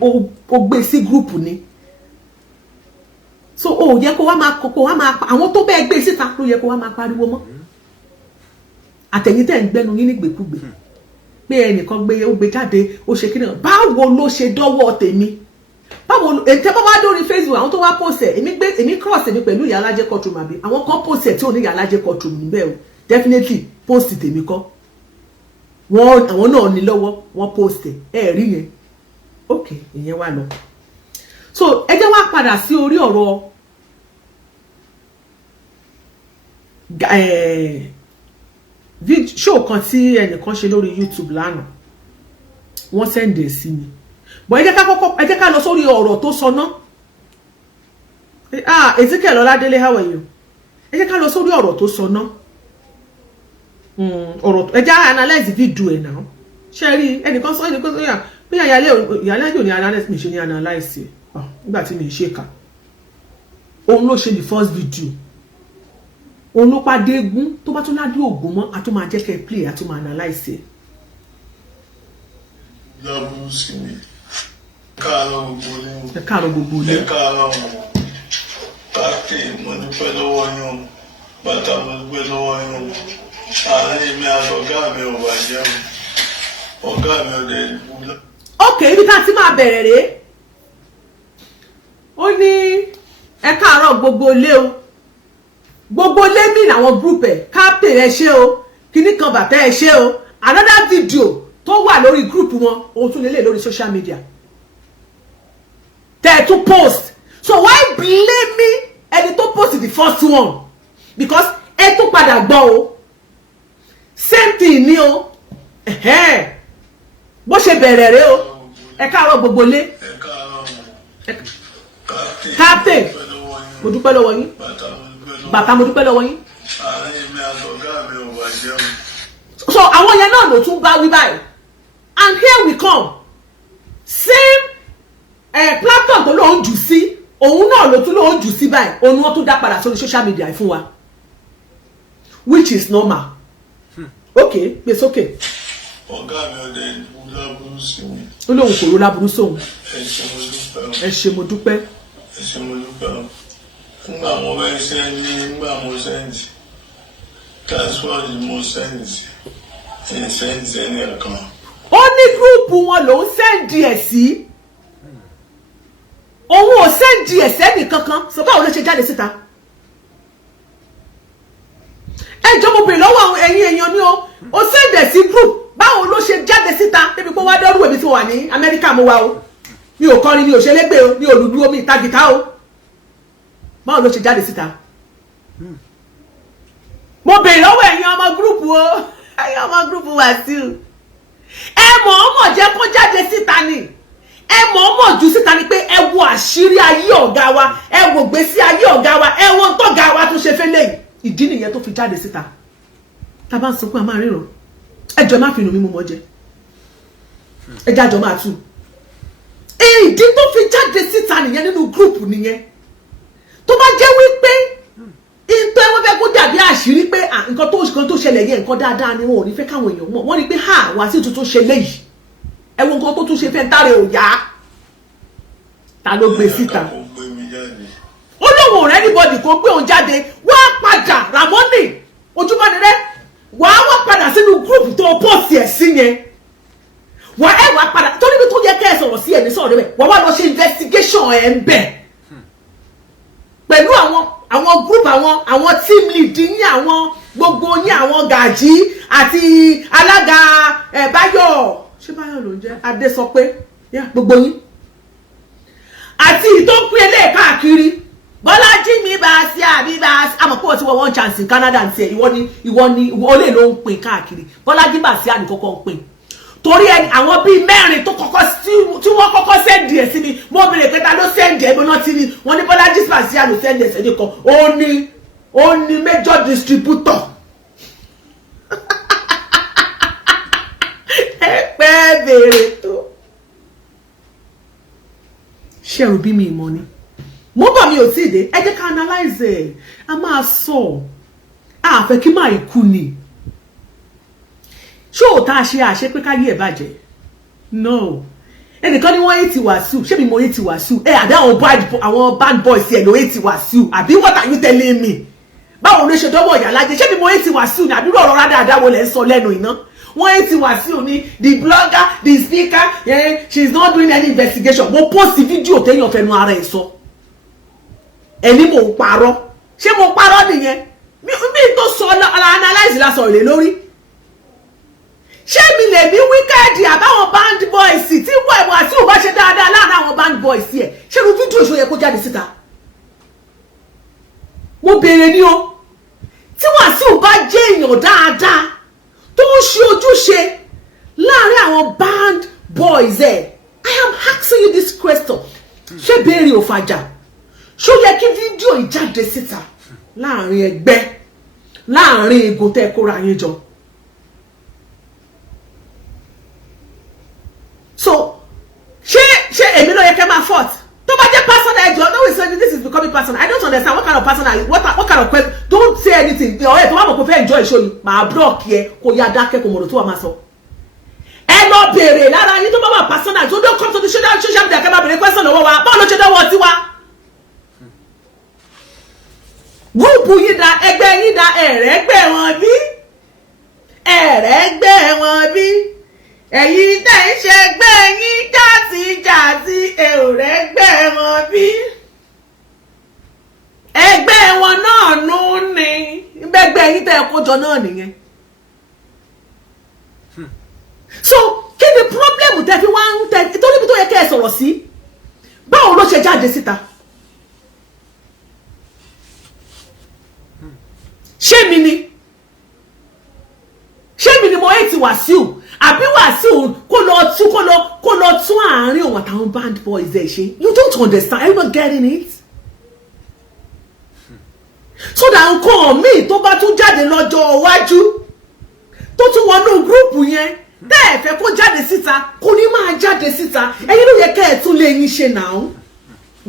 ó gbé sí group ni so ó yẹ kó wá máa àwọn tó bẹ́ẹ̀ gbé síta ló yẹ kó wá máa pariwo mọ́ àtẹ̀yìn tẹ̀ ń gbẹ́nu yín nígbèkúgbè pé ẹnìkan ó gbé jáde ó ṣe kí ni báwo ló ṣe dọ́wọ́ tèmi báwo ètè bá wá dórí Facebook àwọn tó wá post ẹ̀ èmi cross èmi pẹ̀lú Ìyálájé courtroom àbí àwọn kan post ẹ̀ tí ò ní Ìyálájé courtroom níbẹ̀ o definitely post tèmi kọ́ àwọn náà ní lọ́wọ́ wọ́n post ẹ̀ rí yẹn ok ìyẹn wà lọ so ẹ jẹ́ wá padà sí orí ọ̀rọ̀ show kan tí ẹnìkan ṣe lórí YouTube lánàá wọ́n send ẹ̀ sí mi but ẹ jẹ́ ká lọ sórí ọ̀rọ̀ tó sọ náà Ezekiel Ọládélé how are you ẹ jẹ́ ká lọ sórí ọ̀rọ̀ tó sọ náà ọ̀rọ̀ ẹ jẹ́ analyze video ẹ̀ náà ṣe rí ẹnìkan sọ yà pé Ìyálájé ò ní analyze mi ṣe ní analyze nígbà tí mi ṣe kà òun ló ṣe the first video òun ló pàdé egun tó bá tún ládé ògùn mọ́ a tún máa jẹ́ kẹ́ play a tún máa analyze ẹ̀. lọ́bù sí mi káàárọ̀ gbogbo ilé káàárọ̀ pàtẹ mo dúpẹ́ lọ́wọ́ yín bàtà mo dúpẹ́ lọ́wọ́ yín àárín mi àtọ̀gá mi ò bàjẹ́ ọ̀gá mi ò dé ìbúlá. ok ibi tá a ti máa bẹ̀rẹ̀ rèé ó ní ẹ káàárọ̀ gbogbo ilé o gbogbo lẹ́mí àwọn group ẹ̀ captain ẹ ṣe o kíní kan bàtà ẹ ṣe o another video tó wà lórí group wọn ohun tún lélẹ̀ lórí social media tẹ́ tún post. So why blame me ẹni tó post the first one? Because ẹ tún padà gbọ́ o. Same thing ni o. Bó ṣe bẹ̀rẹ̀ rẹ o. Ẹ káàárọ̀ gbogbo lé. Captain. Mo dúpẹ́ lọ́wọ́ yín. Bàtà mo dúpẹ́ lọ́wọ́ yín. So àwọn yẹn náà ló tún bá wí báyìí. And here we come. Same platform tó lóun jù sí, òun náà ló tún lóun jù sí báyìí. Òun wọ́n tún dá padà sórí social media fún wa. Which is normal. Okay, it's okay. Ọ̀gá mi ọ̀dẹ̀ láburú sí mi. Ó lóun kò ró láburú sóhun. Ẹ ṣé mo dúpẹ́. Ẹ ṣé mo dúpẹ́. Nígbà mo bẹ́ẹ̀ ṣe nígbà mo sẹ́ǹtì. Transport mo sẹ́ǹtì. Ẹ sẹ́ǹtì ẹni ẹ̀kan. Ó ní gúrùpù wọn ló ń sẹ́ǹdì ẹ̀ sí. Òun ò sẹ́ǹdì ẹ̀ sẹ́nì kankan. Sọ báwo ló ṣe jáde síta? Ẹ jọ̀ọ́ mo bèrè lọ́wọ́ àwọn ẹ̀yin èèyàn ni o. Ó sẹ́ǹdì ẹ̀ sí group. Báwo ló ṣe jáde síta? Débi pé wá dọ́rù èmi tí mo wà ní Amẹ́ríkà mo wà o. Mi ò kọrin, mi ò ṣẹlẹ́gbẹ̀ o, mi ò lùlù omi ìta gìtá o. Báwo ló ṣe jáde síta? Mo bèrè lọ́wọ́ ẹ̀yin ọmọ gúrùpù o. Ẹ̀yin ọmọ gúrùpù Wasiu. Ẹ mọ̀ọ́mọ̀ jẹ́ kó jáde síta ni. Ẹ mọ̀ọ́mọ̀ jù síta ni pé ẹ wo àṣírí ayé ọ̀gá wa, ẹ wo gbèsè ayé ọ̀gá wa, ẹ wo tọ́gá wa tó ṣe fẹ́lẹ̀ yìí. Ìdí nìyẹn tó fi jáde síta. Tá bá ń sọ pé a máa ríran. Ẹ jọ̀ọ́ má fi inú mi mú mọ́ jẹ. Ẹ jájọ máa tú. Ìdí tó fi jáde síta nìyẹn nínú gúrùpù nìyẹn. Tó bá jẹ́ wípé ìtọ́ ẹwọ́n fẹ́ kó dàbí àṣírí pé nǹkan tó ṣẹlẹ̀ yẹn nǹkan dáadáa ni wọn ò ní fẹ́ káwọn èèyàn mọ̀. Wọ́n ní pé Wasiu tuntun ṣe léyìí. Ẹ wo nǹkan tó tún ṣe fẹ́ ń tàrẹ òyà. Ta ló gbé síta? Ó lóun ò rẹ́ anybody kó gbé òun jáde. Wá padà Ramoni Ojubanire. Wá padà sínú gúrùpù tó pọ́ọ̀sì ẹ̀ sí yẹn. Wá padà torí bí tó yẹ kẹ́ ẹ sọ̀rọ̀ sí ẹ̀mí sọ̀rọ̀ rẹ̀. Wá lọ ṣe investigation ẹ̀ ń bẹ̀. Pẹ̀lú àwọn group àwọn team lead yín àwọn gbogbo yín àwọn gàjí àti alága Báyọ̀ ṣé Báyọ̀ ló ń jẹ́ Adé sọ pé gbogbo yín àti ìtọ́pín eléyìí káàkiri Bọ́lájí mi bá sí àbí bá sí àmọ́ pé o ti wọ one chance in Canada ní tiẹ̀ ìwọ ni olè ló ń pín káàkiri Bọ́lájí bá sí àní kọ́kọ́ ń pín torí ẹni àwọn bíi mẹ́rin tó kọ́kọ́ tí wọ́n kọ́kọ́ sẹ́ndì ẹ̀ sí mi mo bèrè pé ta ló sẹ́ndì ẹ̀ gbóná tí ni wọ́n ní Bọ́lájí bá sí àlò sẹ́ndì ẹ̀ sẹ́ndì kan ó ní major distributor ẹ pẹ́ bèrè tó ṣé ẹrù bí mi ìmọ̀ ni mo bọ̀ mi ò tí ì dé ẹ jẹ́ ká analyze ẹ̀ a máa sọ àfẹ́ kí máa ikú ni ṣé ò tá a ṣe àṣẹ pé káyé ẹ̀ bàjẹ́ no ẹnìkan ni wọ́n ti Wasiu ṣé mi mo ti Wasiu àbí àwọn bad boys ẹ̀ ló ti Wasiu àbí what are you telling me báwo ló ṣe dọ́wọ́ ìyá lájẹ ṣé mi mo ti Wasiu ní àbí ọ̀rọ̀ rádáadáa wo lẹ̀ ń sọ lẹ́nu iná wọ́n ti Wasiu ní the blogger the speaker she is not doing any investigation mo post fídíò téèyàn fẹnu ara ẹ̀ sọ ẹni mo parọ́ ṣé mo parọ́ nìyẹn mi tó sọ analyze la sọ ìlé lórí ṣé mi lè ní wíkẹ́ẹ̀dì àbáwọn band boys tí Wasiu bá ṣe dáadáa láàrin àwọn band boys ẹ̀ ṣé irú fídíò ìṣó yẹ kó jáde síta mo béèrè ní o tí Wasiu bá jẹ́ èèyàn dáadáa tó ń ṣe ojúṣe láàrin àwọn band boys ẹ̀ I am asking you this question ṣé béèrè ò fàjà ṣó yẹ kí fídíò yìí jáde síta láàrin ẹgbẹ́ láàrin igun tẹ́ kóra yín jọ so ṣé èmi ló yẹ kẹ́ máa fort tó bá jẹ́ personal ẹjọ́ no we say this is becoming personal I don't understand what kind of personal what kind of question don't say anything ọ̀rẹ́ tó wà mọ̀ kó fẹ́ enjoy show yìí màá block yẹ kó yá dákẹ́ kó mọ̀rọ̀ tó wà máa sọ ẹ lọ béèrè lára yín tó bá wà personal tó don't come to the social media kẹ́ máa béèrè question lọ́wọ́ wa báwo ló ṣe dánwò tiwa gúrùpù yín da ẹgbẹ́ yín da ẹ̀rẹ́gbẹ́ wọn bí ẹ̀rẹ́gbẹ́ wọn bí ẹ̀yin tẹ́ ń ṣe ẹgbẹ́ yín jàtijàti ẹ̀rẹ́gbẹ́ wọn bí ẹgbẹ́ wọn náà nù ní gbẹ́gbẹ́ yín tẹ́ kó jọ náà nìyẹn so kí ni problem tẹ́ fi wá ń tẹ́ torí bí tó yẹ kẹ́ ẹ sọ̀rọ̀ sí báwo ló ṣe jáde síta. Ṣé mi ni mo hate Wasiu àbí Wasiu kó lọ tún àárín òun àtàwọn band boys ẹ̀ ṣe? You don't understand, are you not getting it? So that nǹkan míì tó bá tún jáde lọ́jọ́ iwájú tó tún wọnú gúrùpù yẹn tẹ́ ẹ fẹ́ kó jáde síta kò ní máa jáde síta. Ẹ̀yin ló yẹ kẹ́ ẹ tún lè yín ṣe now.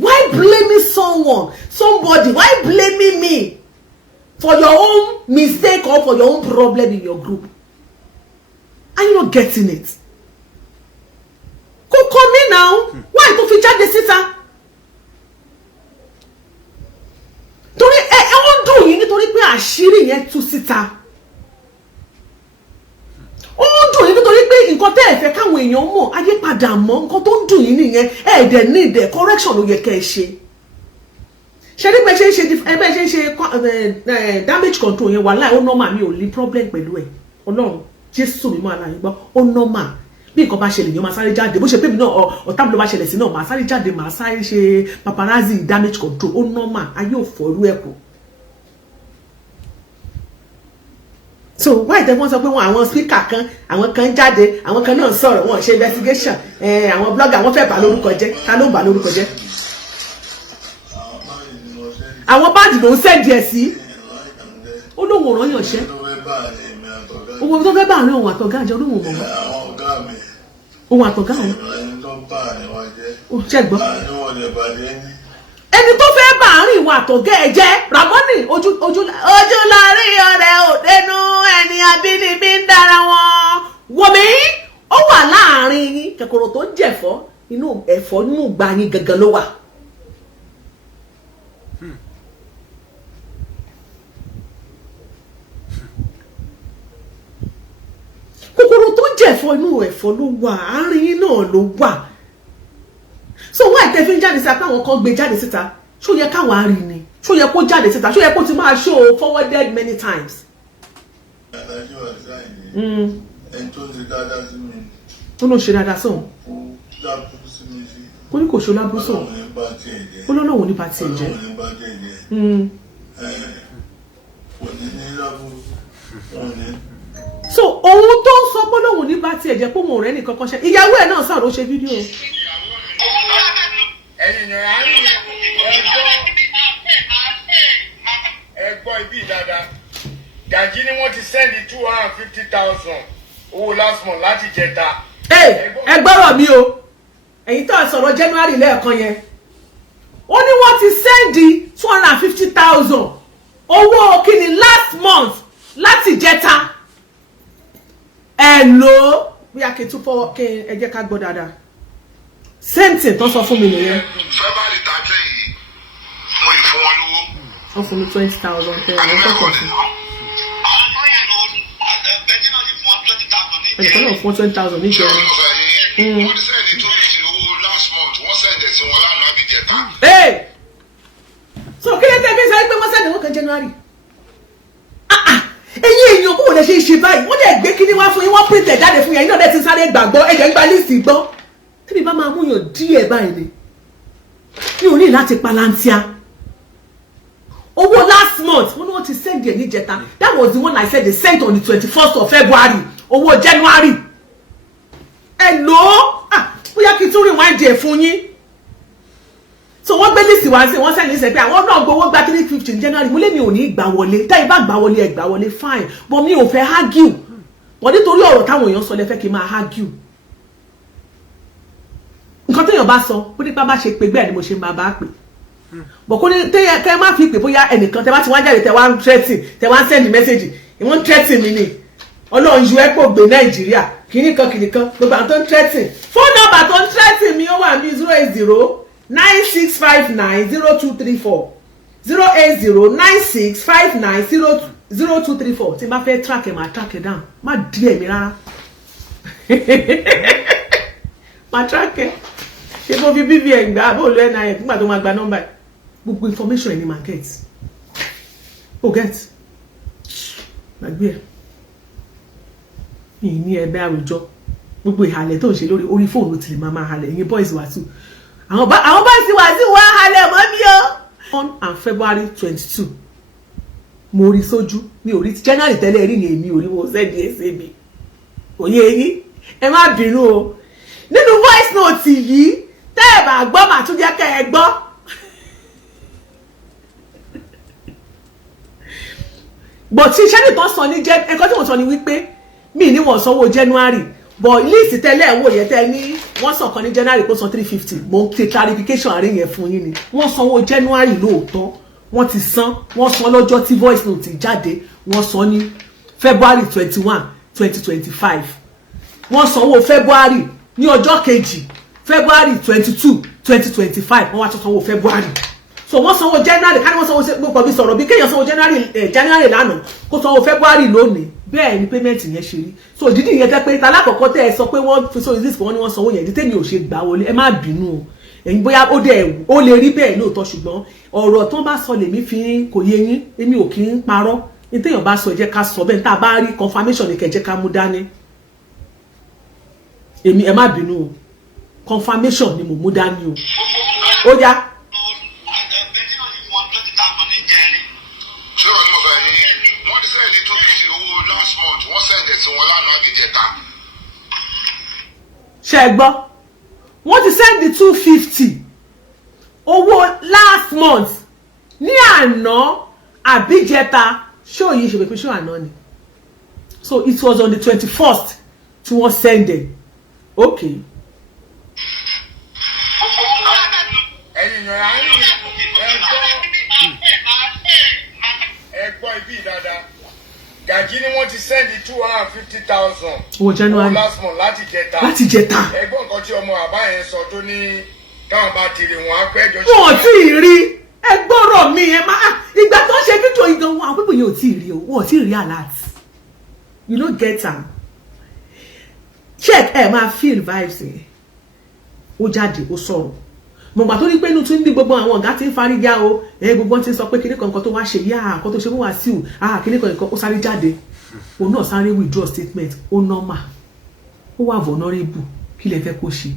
Why blaming somebody? Why blaming me for your own mistake or for your own problem in your group? Are you not getting it? Kò kọ́ mi now. Why tó fi jáde síta? Torí ẹ wọ́n dùn yín nítorí pé àṣírí yẹn tú síta. Ó ń dùn yín nítorí pé nǹkan tẹ́ ẹ fẹ́ káwọn èèyàn mọ̀ ayé padà mọ̀ nǹkan tó ń dùn yín nìyẹn ẹ̀ẹ́dẹ̀ ní ìdẹ̀ correction ló yẹ kẹ́ ẹ ṣe. Ṣé ní bẹ́ẹ̀ ṣe ń ṣe damage control yẹn wà láì ó normal, mi ò ní problem pẹ̀lú ẹ̀. Ọlọ́run Jésù mi máa láyé gbọ́ ó normal. Bí nǹkan bá ṣẹlẹ̀ yẹn máa sáré jáde bó ṣe pé mi náà ọ̀tá mi ló bá ṣẹlẹ̀ sí náà máa sáré jáde máa sáré ṣe paparazzi damage control ó normal, ayé ò fọ́rú ẹ̀ kù. So why they wọ́n sọ pé àwọn speaker kan àwọn kan jáde àwọn kan náà sọ̀rọ̀ wọ́n ṣe investigation àwọn blogger wọ́n fẹ́ bà lórúkọ jẹ́ ta ló bà lórúkọ jẹ́? Àwọn báàdì ló ń sẹ́ndì ẹ̀ sí ó lóun ò rán yàn ṣẹ́ owó tó fẹ́ bá àárín òun àtọ̀gá àjọ olóhùn mọ̀ òun àtọ̀gá òun ṣẹ́gbọ́n ẹni tó fẹ́ bá àárín ìwà àtọ̀gá ẹ̀ jẹ́ Ramoni ojú láàrin ọ̀rẹ́ òdenu ẹni abínibí ń dára wọn wọ̀mí ó wà láàrin yín kòkòrò tó ń jẹ̀fọ́ inú ẹ̀fọ́ nínú ìgbà yín gangan ló wà. Kòkòrò tó ń jẹ̀fọ́ inú ẹ̀fọ́ ló wà àárín yín náà ló wà. So why tẹ́ fi ń jáde síta káwọn kan gbé jáde síta ṣó yẹ káwọn á rí ni ṣó yẹ kó jáde síta ṣó yẹ kó ti máa show forwarded many times. Ó ló ṣe dáadáa sóun ó ní kò ṣe lábúrú sóun ó lọ́nà òun ní bá tiẹ̀ jẹ́. So òun tó ń sọ pé lóun ní bá tiẹ̀ jẹ́ pé òun rẹ̀ nìkan kan ṣe ìyàwó ẹ̀ náà sọ̀rọ̀ ó ṣe fídíò. Ẹgbọ́n ibi dáadáa Gàjí ni wọ́n ti sẹ́ndì 250,000 owó last month láti jẹta. Ẹ gbọ́rọ̀ mi o ẹ̀yin tó sọ̀rọ̀ January lẹ́ẹ̀kan yẹn ó ní wọ́n ti sẹ́ndì 250,000 owó kíni last month láti jẹta. Ẹ lò bóyá kí n tún fọwọ́ kí ẹ jẹ́ ká gbọ́ dáadáa. Same thing tó sọ fún mi nìyẹn. February 13 yìí mo ì fún wọn lówó. Wọ́n fún mi 20,000 tẹ́ àwọn kọ̀ọ̀kan fún. Ẹnìkan náà fún 20,000 ní ìjẹun. Wọ́n ti sẹ́ẹ̀dì tó fi owó last month wọ́n sẹ́ẹ̀dì sí wọn lánàá bí jẹta. So kí ló tẹ́ bí sọ pé wọ́n sẹ́ẹ̀dì wọ́n kan January? Ẹ̀yin èèyàn kò lè ṣe é ṣe báyìí wọ́n dẹ̀ gbé kíní wá fún yín wọ́n print ẹ̀ jáde fún yín ẹ̀yin náà dẹ̀ ti sáré gbàgbọ́ ẹ̀jẹ̀ ń gba líìsì gbọ́. Tí mi bá máa mú yàn díẹ̀ báyìí ni mi ò ní láti palantia. Owó last month wọ́n ní wọ́n ti send ẹ̀ ní jẹta that was the one I said they sent on the 21st of February owó January. Ẹ lò ó bóyá kí n tún rewind ẹ̀ fún yín. So wọ́n gbé líìsì wá sí wọ́n sẹ́ni ní sẹ́pẹ́ àwọn náà gbowó gba 350 ní January mo lé mi ò ní gbà wọlé táyì bá gbà wọlé ẹ̀ gbà wọlé fine but mi ò fẹ́ argue but nítorí ọ̀rọ̀ táwọn èèyàn sọ lẹ́fẹ́ kí n máa argue. Nǹkan téèyàn bá sọ bó nípa bá ṣe pé bẹ́ẹ̀ ni mo ṣe máa bá pè bọ̀ kó ní tẹ́ má fi pè bóyá ẹnìkan tẹ́ bá ti wá jáde tẹ́ wá ń threaten tẹ́ wá ń send message ìwọ́n ń threaten mi ni Ọlọ́run ju ẹ́pọ̀ gbé Nàìjíríà kìnnìkan gbogbo àwọn tó ń threaten phone number tó ń threaten mi ó wà ní 08096590234 08096590234 tí n bá fẹ́ track ẹ̀ máa track ẹ̀ down má dí ẹ̀mí rárá máa track ẹ̀ ṣe mo fi BVN gbà bó lo NIN nígbà tó máa gba nọ́mbà gbogbo information ẹ̀ ni máa get gbàgbé ẹ̀ ní ẹgbẹ́ àwùjọ gbogbo ìhàlẹ̀ tó ń ṣe lórí orí fóònù tí lè máa halẹ̀ ẹ̀yin boys Wasiu àwọn bá sì Wasiu wá halẹ̀ mọ́ mi o. On February 22 mo rí sójú mi ò rí January tẹ́lẹ̀ rí ni èmi ò rí mo sẹ́ẹ̀dì ẹsẹ̀ mi òye yín ẹ má bínú o nínú voice note yìí tẹ́ ẹ bá gbọ́ màá tún jẹ́ kẹ́ ẹ gbọ́. But tí iṣẹ́ nìkan sọ ní jẹ́ ẹ̀kọ́ tí mo sọ ni wípé mi ní wọ́n sanwó January but list tẹ́lẹ̀ wò yẹn tẹ́ ní wọ́n sàn kan ní January kó san 350 mo ń ṣe clarification àárín yẹn fún yín ni wọ́n sanwó January lóòótọ́ wọ́n ti san wọ́n san lọ́jọ́ tí voice note jáde wọ́n san ní February 21 2025 wọ́n sanwó February ní ọjọ́ kejì February 22 2025 wọ́n wá tún sanwó February so wọ́n sanwó January ká ní wọ́n sanwó gbogbo bí sọ̀rọ̀ bí kéèyàn sanwó January lánàá kó sanwó February lónìí bẹ́ẹ̀ ni payment yẹn ṣe rí so dídì yẹn tẹ́ pé talákọ̀ọ́kọ́ tẹ́ ẹ sọ pé wọ́n fi so exist wọ́n ní wọ́n sanwó yẹn dídì tèmi ò ṣe gbà wọlé ẹ má bínú o ẹ̀yin bóyá ó lè rí bẹ́ẹ̀ lóòótọ́ ṣùgbọ́n ọ̀rọ̀ tó bá sọ lèmi fi kò yé yín èmi ò kí ń parọ́ ní téèyàn bá sọ ẹ jẹ́ ká sọ bẹ́ẹ̀ tá a bá rí confirmation ní kẹ́ jẹ́ ká mú dání èmi ẹ má bínú o confirmation ni mo mú dání o ó yá. ṣé gbọ́ wọ́n ti send the 250 owó last month ní àná àbíjẹta show yìí ṣe pé show àná ni so it was on the 21st tí wọ́n send them okay. ẹgbọ́n ibi dáadáa gàjí ni wọ́n ti send 250,000 owó January last month láti jẹta ẹgbọ́n nǹkan tí ọmọ àbá yẹn sọ tó ní káwọn bá tèrè wọn á pẹ́ jọ. wọn ò tí ì rí ẹgbọ́rọ̀ mi ẹ máa ìgbà tó ń ṣe fídíò ìgan wọn àwọn pípọ̀ yẹn ò tí ì rí o wọn ò tí ì rí alert you no get am check ẹ máa feel vibes ẹ ó jáde ó sọ̀rọ̀ mọ̀gbà tó ní pé inú tún bí gbogbo àwọn ọ̀gá tí ń fárígá o gbogbo tí ń sọ pé kíní kan tó wá ṣe yá kan tó ṣe fún Wasiu kíní kan ó sáré jáde òun náà sáré withdraw statement ó normal ó wà vulnerable kí lẹ fẹ́ kó ṣe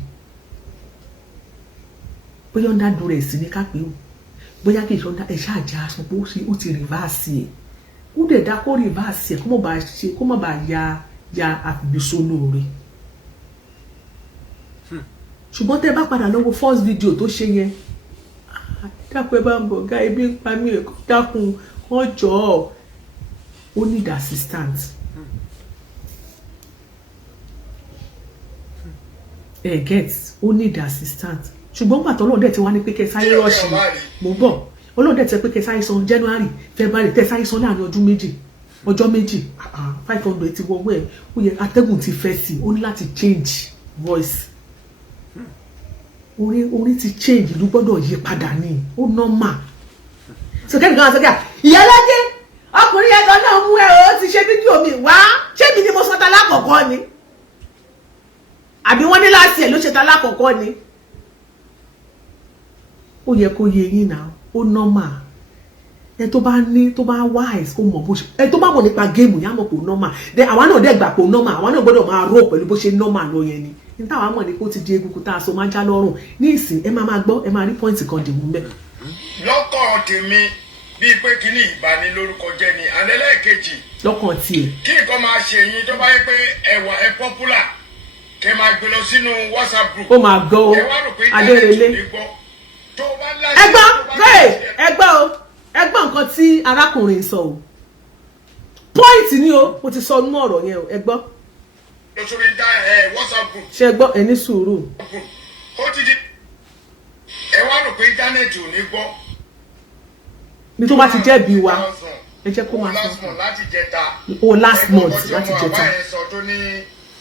bóyá ọ̀ndà dúró ẹ̀ sí ní kápẹ́ o bóyá kì í ṣe ọ̀ndà ẹ̀ ṣáàjà aṣọ pé ó ti reverse ẹ̀ ó dẹ̀ dá kó reverse ẹ̀ kó má bàa ya àfìgbèsọ lóore ṣùgbọ́n tẹ́ bá padà lọ́wọ́ first video tó ṣe yẹn dákun ẹ bá ń bọ̀ gá ebi ń pa mí ẹ̀kọ́ dákun wọ́n jọ ọ́ ó need assistant get ó need assistant ṣùgbọ́n pàtó ọlọ́run dẹ̀ ti wá ní pé kẹ́ sáyé rọ́ọ̀ṣì mo bọ̀ ọlọ́run dẹ̀ ti pé kẹ́ sáyé san January February tẹ́ sáyé san láàrin ọjọ́ méjì 500 ti wọ́wọ́ ẹ̀ ó yẹ atẹ́gùn ti fẹ́ sí ó ní láti change voice orí ti change ìlú gbọ́dọ̀ yí padà ní ó normal so kẹ́ni kan sọ́kẹ́ ìyálàjẹ ọkùnrin ẹ̀gọ́ náà mú ẹ ó ti ṣe fídíò mi wá ṣé mi ni mo sọ ta lákọ̀ọ́kọ́ ni àbí wọ́n ní láti ẹ̀ ló ṣe ta lákọ̀ọ́kọ́ ni ó yẹ kó yé yín náà ó normal ẹ tó bá wise ó mọ̀ bó ṣe ẹ tó bá mọ̀ nípa géèmù yá mọ̀ pé ó normal then àwa náà dẹ̀ gbà pé ó normal àwa náà gbọ́dọ̀ máa rò pẹ̀lú bó ṣe normal lọ yẹn ni ní táwa mọ̀ ní kó ti di egungun tá a so máa já lọ́rùn ní ìsìn ẹ máa gbọ́ ẹ máa rí pọ́ìntì kan dìmú bẹ́ẹ̀. lọ́kàn tèmi bíi pé kíní ìbanilórúkọ jẹ́ ni àlẹ́lẹ́kejì lọ́kàn tiẹ̀. kí nǹkan máa ṣe yín tó bá yẹ pé ẹwà ẹ popular kẹ máa gbé lọ sínú WhatsApp group. ó máa gbọ́ o adérelé. ẹgbọ́n nǹkan tí arákùnrin sọ o pọ́ìntì ni o mo ti sọ nínú ọ̀rọ̀ yẹn o ẹ gbọ́. WhatsApp group. ṣe gbọ́ ẹ ní sùúrù. ó ti di ẹ wá rò pé íńtánẹ́ẹ̀tì ò ní gbọ́. ní tó bá ti jẹ̀bi wa ẹ jẹ́ kó máa sọ. last month láti jẹta.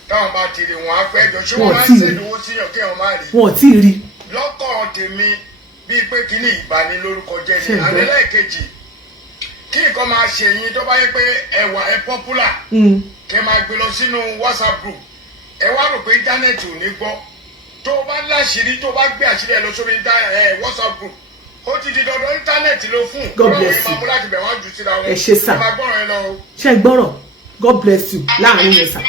táwọn bá ti rí wọn á pẹ́ jọ ṣé wọ́n máa ń ṣèlú owó síyàn kí wọ́n má rí. wọn ò tí ì rí. lọ́kàn tèmi bíi pé kíní ìbanilórúkọ jẹ́ ni àlẹ́lẹ́kejì kí nǹkan máa ṣe yín tó bá yẹ pé ẹwà ẹ popular kẹ máa gbé lọ sínú WhatsApp group ẹ wá rò pé íńtánẹ́ẹ̀tì ò ní gbọ́ tó bá láṣìírí tó bá gbé àṣírí ẹ lọ sórí WhatsApp group ó ti di dandan íńtánẹ́ẹ̀tì ló fún God bless you ẹ ṣe sá ṣe gbọ́rọ̀ God bless you láàrin yẹn sá.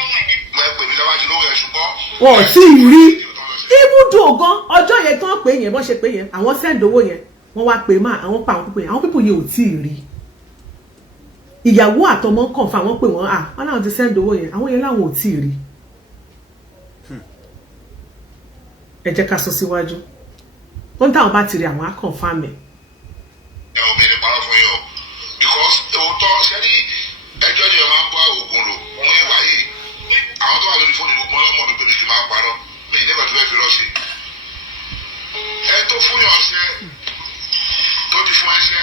wọn ò tí ì rí ibùdó gan ọjọ́ yẹn ṣe tán pé yẹn bọ́n ṣe pé yẹn àwọn send owó yẹn wọ́n wá pè má àwọn pa àwọn pípọ̀ yẹn àwọn pípọ̀ yẹn ò tí ì rí ìyàwó àtọmọ ń kàn fún àwọn pè wọ́n wọ́n láwọn ti send owó yẹn àwọn yẹn láwọn ò tí ì rí ẹ jẹ́ ká sọ síwájú ó ń táwọn bá ti rí àwọn á confirm ẹ̀. ẹ ò bèrè parọ́ fún yín o because òótọ́ sẹ́ni ẹjọ́ ni ẹ máa ń bọ́ òògùn lò fún ìwà yìí àwọn tó wà lórí fóònù gbogbo ọlọ́mọ mi pé mi kì í máa parọ́ mi ì nígbà tó fẹ́ fi rọ́ọ̀ṣì ẹ tó fún yàn ọṣẹ tó ti fún ẹṣẹ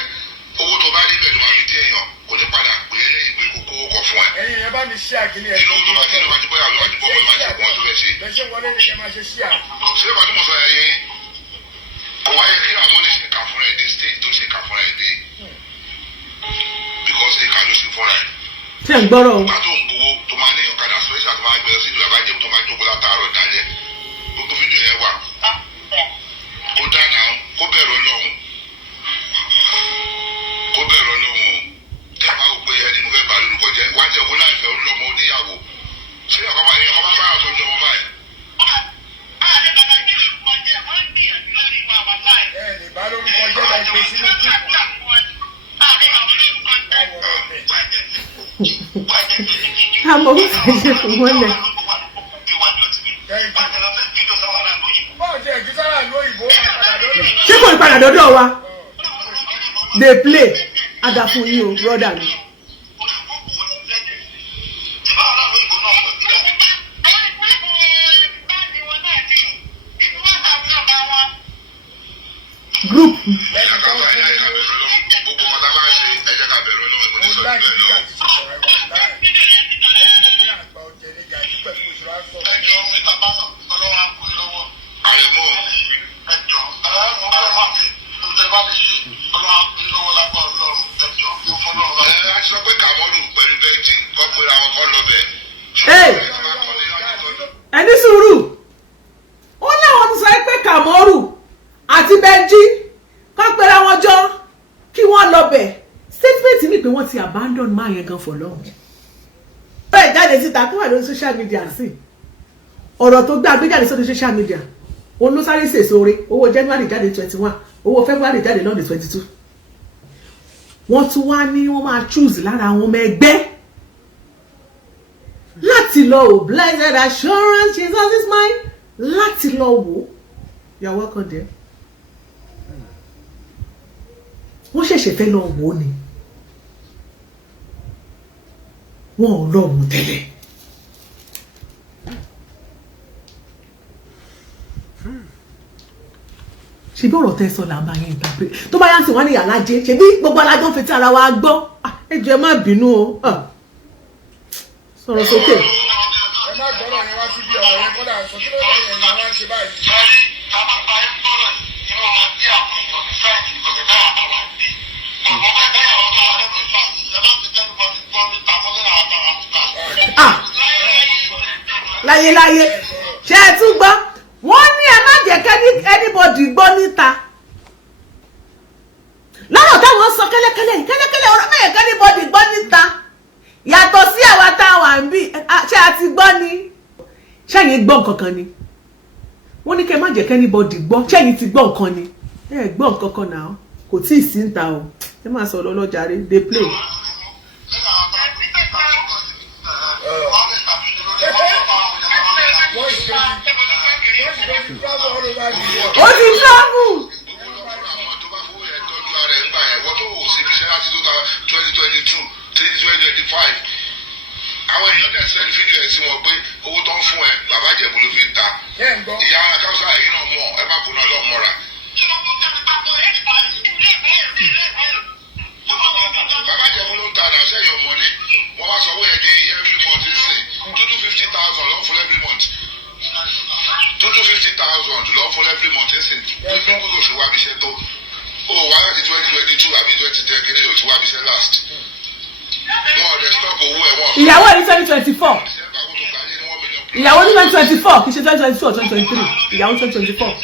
owó tó bá níbẹ̀ ló máa fi dé èèyàn kò ní padà pé lẹ́yìn pé kókó kọ fún ẹ. ẹ̀yin ẹ bá mi ṣí àkíní ẹ̀. inú tó bá ti ní wájú bóyá ló wájú bọ́ wọ́n máa ṣe wọ́n tó fẹ́ ṣe. bẹ́ẹ̀ ṣe wọlé ní kẹ́ máa ṣe ṣí à. ṣé ìbá tí mo sọ ẹ̀ yẹn kò wáyé kí Ramoni ṣe kà fúnra ẹ̀ dé stage tó ṣe kà fúnra ẹ̀ dé because ìkà ló ṣe fúnra ẹ̀. ṣé ń gbọ́rọ̀ o. ìgbà tó ń gbowó tó máa ní ọ̀kadà special tó máa gbé lọ sí ìlú àbájẹ́ tó máa jókòó látàárọ̀ ìdájẹ́ gbogbo fídíò yẹn wà kó dáná kó bẹ̀rù Ọlọ́run kó bẹ̀rù Ọlọ́run tẹ́ bá wò pé ẹni mo fẹ́ bá lórúkọ jẹ́ wá jẹ́ owó láìfẹ́ olómọ oníyàwó ṣé ọkọ bá yẹ ọba bá àtọ́jú ọmọ báyìí. ìbá lórúkọ jẹ́ bá gbé sínú àmọ́ ó fẹ́ ṣe fún wọn lẹ̀. ṣé kò ní padà dọ́dọ̀ wa dey play ada fún yín o brother mi. group. ẹni sùúrù ó láwọn ti sọ pé Kàmọ́rù àti Bẹ́ńjí kọ́ pera wọn jọ kí wọ́n lọ bẹ̀ statement mi pé wọ́n ti abandon máa yẹn gan for long. bẹ́ẹ̀ jáde síta kó wà lórí social media sí ọ̀rọ̀ tó gbé agbéjáde sórí social media òun ló sáré sèṣore owó January jáde 21 owó February jáde lọ́dún 22 wọ́n tún wá ní wọ́n máa choose lára àwọn ọmọ ẹgbẹ́ láti lọ wò blessed assurance Jesus is mine láti lọ wò you are welcome there wọ́n ṣẹ̀ṣẹ̀ fẹ́ lọ wò ni wọ́n ò lọ wò tẹ́lẹ̀ ṣe bí ọ̀rọ̀ tẹ́ sọ là ń bá yín interpret tó bá yá sí wọn ní alájẹ ṣe bí gbogbo alájọ ń fetí ara wa gbọ́ ẹ jọ̀ọ́ ẹ má bínú o sọ̀rọ̀ sókè. ẹ má gbọ́dọ̀ yẹn wá síbi ọ̀rọ̀ yẹn kọ́dà sọ kí ló dé yẹn ni wọ́n ṣe báyìí. láyéláyé ṣe é tún gbọ́ wọ́n ní ẹ má jẹ́ kẹ́ni anybody gbọ́ níta lọ́rọ̀ táwọn sọ kẹ́lẹ́kẹ́lẹ́ ọ̀rọ̀ mẹ́yẹ̀ kẹ́ni anybody gbọ́ níta yàtọ̀ sí àwa tá a wà ń bí ṣé a ti gbọ́ ni ṣẹ́yìn gbọ́ nǹkan kan ni wọ́n ní kẹ́ má jẹ́ kẹ́ni anybody gbọ́ ṣẹ́yìn ti gbọ́ nǹkan ni ẹ gbọ́ nǹkan kan náà kò tí ì sí ń ta o ẹ máa sọ̀rọ̀ lọ́jàre dey play. ó ti travel. àwọn èèyàn dẹ̀ sẹ́ni fídíò ẹ̀ sí wọn pé owó tó ń fún ẹ bàbá Ìjẹ̀bú ló fi ń ta ìyá ara káwùsà yìí náà mọ̀ ẹ má bùnà lọ́ọ̀ mọ́ra. bàbá Ìjẹ̀bú ló ń ta àdá sẹ́yìn ọmọlé wọ́n wá sọ owó yẹn di every month ń sìn 250,000 lọ́ọ́ fún every month 250,000 lọ́ọ́ fún every month ń sìn bí kókò ṣe wá bí iṣẹ́ tó ó wá láti 2022 àbí 2010 kí ni yóò ti wá bí iṣẹ́ last. ìyàwó ní 2024 ìyàwó ní 2024 kì í ṣe 2022 or 2023 ìyàwó 2024.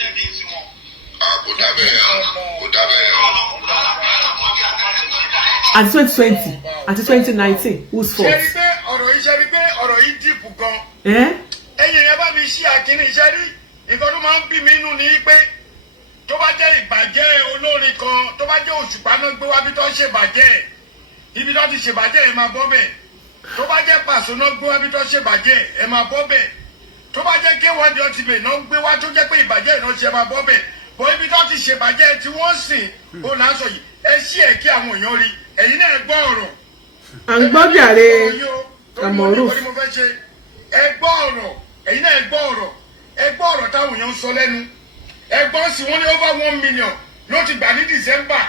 àti 2020 àti 2019 who's fault. ṣe rí pé ọ̀rọ̀ yìí dìbò gan. ẹ̀yin yẹn bá mi ṣí àkíní iṣẹ́ rí nǹkan tó máa ń bí mi nù ní pé jẹ́ ìbàjẹ́ olórin kan tó bá jẹ́ Òṣùpá náà gbé wá bí tó ṣe bàjẹ́ ibi tó ti ṣe bàjẹ́ ẹ máa bọ́ bẹ̀ tó bá jẹ́ Pàṣọ náà gbé wá bí tó ṣe bàjẹ́ ẹ máa bọ́ bẹ̀ tó bá jẹ́ K1 The Ultimate náà gbé wá tó jẹ́ pé ìbàjẹ́ ìnáwó ṣe máa bọ́ bẹ̀ bọ́ ibi tó ti ṣe bàjẹ́ tí wọ́n sìn ó là ń sọ yìí ẹ ṣí ẹ kí àwọn èèyàn rí ẹ̀yin náà gbọ́ ọ̀rọ̀ à ń gbọ́ jàre àmọ̀rú ẹ gbọ́ ọ̀rọ̀ ẹ̀yin náà gbọ́ ọ̀rọ̀ ẹ gbọ́ ọ̀rọ̀ táwọn èèyàn ń sọ lẹ́nu ẹ gbọ́ sí wọn ní over 1 million ló ti gbà ní December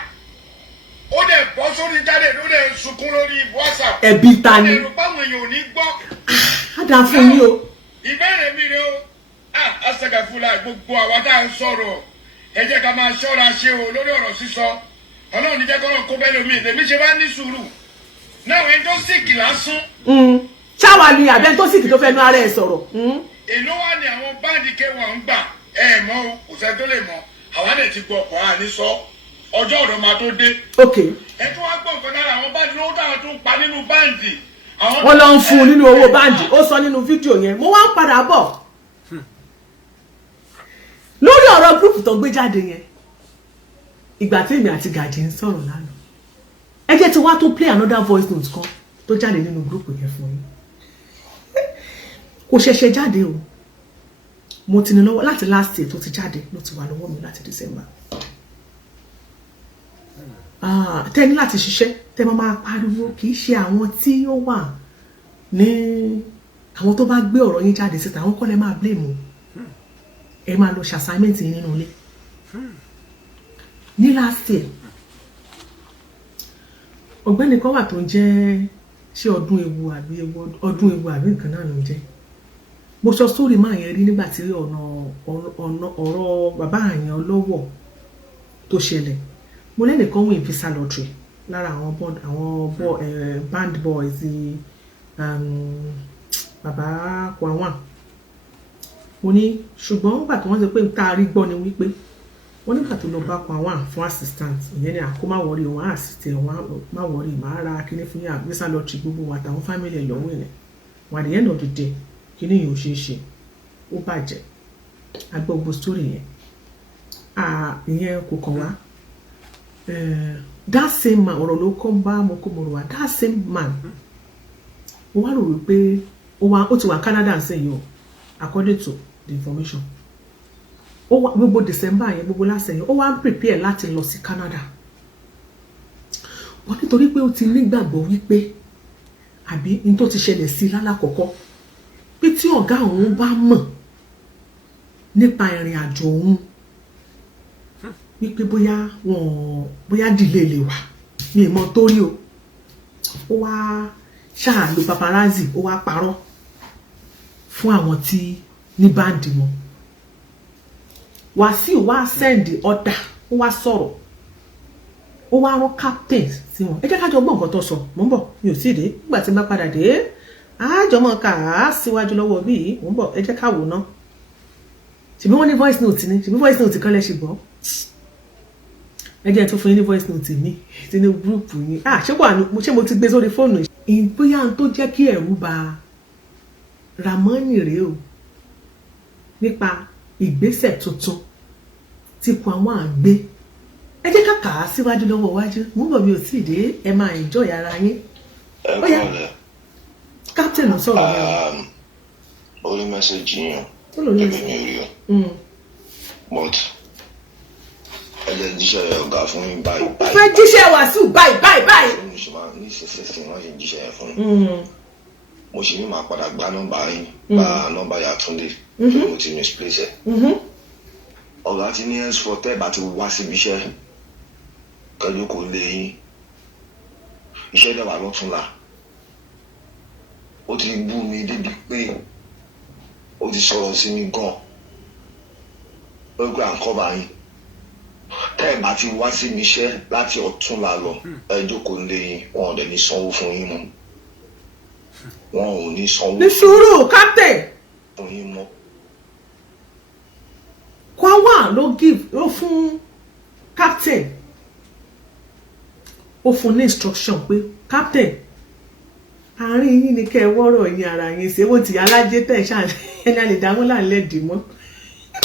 ó dẹ̀ bọ́ sórí jáde ló dẹ̀ sunkún lórí WhatsApp ẹbí ta ni ẹ̀rù báwọn èèyàn ò ní gbọ́. á dá fún yín o. ìbéèrè mi rè o àṣàgàfúlà gbogbo àwa tá à ń sọ̀rọ̀ ẹ jẹ́ ká máa ṣọ́ra ṣe o lórí ọ̀rọ̀ sísọ Ọlọ́run ní jẹ́ kọ́ náà kó bẹ́ẹ̀ lómi èmi ṣe bá ní sùúrù náà ẹni tó sìkì lásán. ṣáwa ni àbẹ́ tó sìkì tó fẹ́ nu ara ẹ̀ sọ̀rọ̀. èló wà ní àwọn báńdì K1 ń gbà ẹ mọ̀ o kò sẹ́ tó lè mọ̀ àwa lè ti gbọ́ ọ̀pọ̀ àní sọ ọjọ́ ọ̀rọ̀ máa tó dé. ẹ tún wá gbọ́ nǹkan lára àwọn báńdì lówó táwọn tó ń pa nínú báńdì. wọ́n lọ ń fún un nínú owó báńdì ó sọ nínú fídíò yẹn mo wá ń padà bọ̀ lórí ọ̀rọ̀ gúrùpù tó gbé jáde yẹn ìgbà tí èmi àti Gàjí ń sọ̀rọ̀ lánàá ẹ jẹ́ tí wá tó play another voice note kan tó jáde nínú gúrùpù yẹn fún yín kò ṣẹ̀ṣẹ̀ jáde o mo ti ní lọ́wọ́ láti last year tó ti jáde ló ti wà lọ́wọ́ mi láti December tẹ́ ní láti ṣiṣẹ́ tẹ́ máa pariwo kì í ṣe àwọn tí ó wà ní àwọn tó bá gbé ọ̀rọ̀ yín jáde síta àwọn kọ́ lẹ́ máa blame ẹ máa lọ ṣe assignment yín nínú ilé ní last year ọ̀gbẹ́ni kan wà tó ń jẹ́ ṣé ọdún ewu àbí nǹkan náà ló ń jẹ́ mo sọ sórí máa yẹn rí nígbà tí ọ̀rọ̀ bàbá àyàn ọlọ́wọ̀ tó ṣẹlẹ̀ mo lẹ́nìkan win visa lottery lára àwọn band boys bàbá K1 mo ní ṣùgbọ́n nígbà tí wọ́n sọ pé n ta rí gbọ́ ni wípé wọ́n nígbà tó lọ bá K1 fún assistant ìyẹn ni àkó má wọrí òun assist òun má wọrí màá ra kíní fún yà visa lottery gbogbo wa àtàwọn family ẹ̀ lọ́wọ́ ẹ̀ wà at the end of the day kíní yìí ò ṣeé ṣe ó bàjẹ́ agbógbó story yẹn ìyẹn kò kàn wá that same man ọ̀rọ̀ ló kọ́ bá mo kó mo rò wá that same man ó wá rò wípé ó ti wà Canada sẹ́yìn o according to the information ó wá gbogbo December yẹn gbogbo lásẹ̀ yẹn ó wá ń prepare láti lọ sí Canada wọ́n nítorí pé ó ti nígbàgbọ́ wípé àbí n tó ti ṣẹlẹ̀ sí lálákọ̀ọ́kọ́ pé tí ọ̀gá òun bá mọ̀ nípa ìrìn àjò òun wípé bóyá delay lè wà ní ìmọ̀ torí o ó wá ṣáà lo paparazzi ó wá parọ́ fún àwọn tí ní báǹdì wọn Wasiu wá send order ó wá sọ̀rọ̀ ó wá rán captain sí wọn ẹ jẹ́ ká jọ gbọ́ nǹkan tó sọ mò ń bọ̀ mi ò sí dé nígbà tí n bá padà dé àjọmọ̀ ká síwájú lọ́wọ́ bíi mò ń bọ̀ ẹ jẹ́ ká wò ná ṣèbí wọ́n ní voice note ni ṣèbí voice note kan lẹ́ ṣe gbọ́ ẹ jẹ́ tó fún yín ní voice note mi sínú gúrùpù yín ṣé mo ti gbé sórí fóònù yìí bóyá n tó jẹ́ kí ẹ̀rù bà Ramoni rèé o nípa ìgbésẹ̀ tuntun tí K1 àgbé ẹ jẹ́ ká kà á síwájú lọ́wọ́ iwájú mú bọ̀ mi ò tí ì dé ẹ máa enjoy ara yín ó yá captain ló sọ̀rọ̀ yẹn o orí mẹ́sẹ̀jì yẹn ẹgbẹ́ mi rí o but ẹ jẹ́ jíṣẹ́ ọ̀gá fún mi báyìí ó fẹ́ jíṣẹ́ Wasiu báyìí mo ṣe máa ní ìṣẹ̀ṣẹ̀ wọ́n ṣe jíṣẹ́ yẹn fún mi mo ṣe ní màá padà gba nọ́mbà yín gba nọ́mbà Yàtúndé kí mo ti misplace ẹ̀ ọ̀gá ti ní henceforth tẹ́ bá ti wá síbi iṣẹ́ kẹjú kò lè yín iṣẹ́ dẹ̀ wà lọ́túnla ó ti bú mi débi pé ó ti sọ̀rọ̀ sí mi gan ó gbé àǹkọ́bà yín tẹ́ bá ti wá síbi iṣẹ́ láti ọ̀túnla lọ ẹjọ́ kò lè yín wọn ò dẹ̀ ní sanwó fún yín mọ́ wọn ò ní sanwó ní sùúrù captain fún yín mọ́. K1 ló fún captain ó fún ní instruction pé captain àárín yín ni kẹ́ ẹ wọ́rọ̀ yín ara yín ṣe wọ́n ti alájẹ tẹ̀ ṣáà ẹni a lè dáwọ́ láńlẹ̀ dì mọ́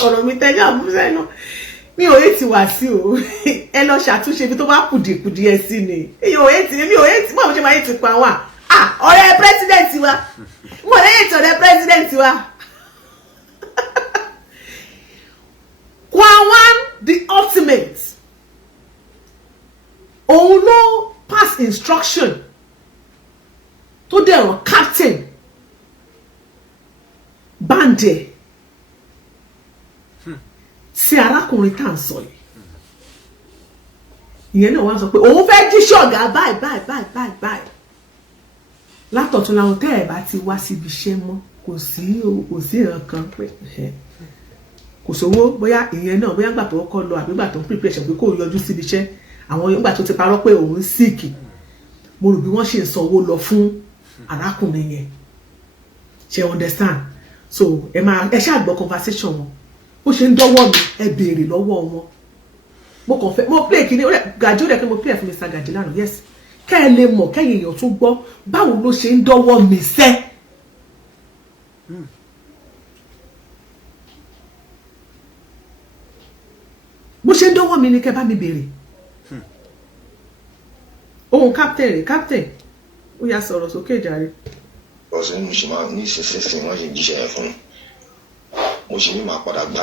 ọ̀rọ̀ mi tẹ́jà fún sẹ́nu mi ò hate Wasiu ẹ lọ ṣàtúnṣe bí tó bá kùdìkùdì ẹ sí ni mi ò hate mo ṣe máa hate pa wá ọ̀rẹ́ president wa mo lè hate ọ̀rẹ́ president wa Kwawan the ultimate òun ló pass instruction tó dẹ̀rọ captain bande sí arákùnrin tá à ń sọ yìí ìyẹn náà wá sọ pé òun fẹ́ jíṣẹ́ ọ̀gá báyìí látọ̀tún làwọn tẹ́ ẹ̀ bá ti wá síbi iṣẹ́ mọ́ kò sí nǹkan pé kò sówó bóyá ìyẹn náà bóyá gbà tó kọ́ lọ àbí gbà tó ń prepare ṣe pé kò yọjú síbi iṣẹ́ àwọn ìgbà tó ti parọ́ pé òun sick mo rò bí wọ́n ṣe ń sanwó lọ fún arákùnrin yẹn ṣe understand so ẹ ṣáà gbọ́ conversation wọn bó ṣe ń dọ́wọ́ mi ẹ béèrè lọ́wọ́ wọn mo kàn fẹ́ mo play kíní gàjí ó dẹ̀ pé mo play fún Mr. Gàjí lánàá yes kẹ́ ẹ lè mọ̀ kẹ́yìn èèyàn tún gbọ́ báwo ló ṣe ń dọ́wọ́ mi sẹ́ bó ṣe ń dọ́wọ́ mi ni kẹ́ bá mi béèrè ohun captain rẹ̀ captain ó yá sọ̀rọ̀ sókè jàre. ọ̀sẹ̀ mo ṣe máa ní ìsinsìnyí wọ́n ṣe jíṣẹ́ yẹn fún mi mo ṣe ní màá padà gba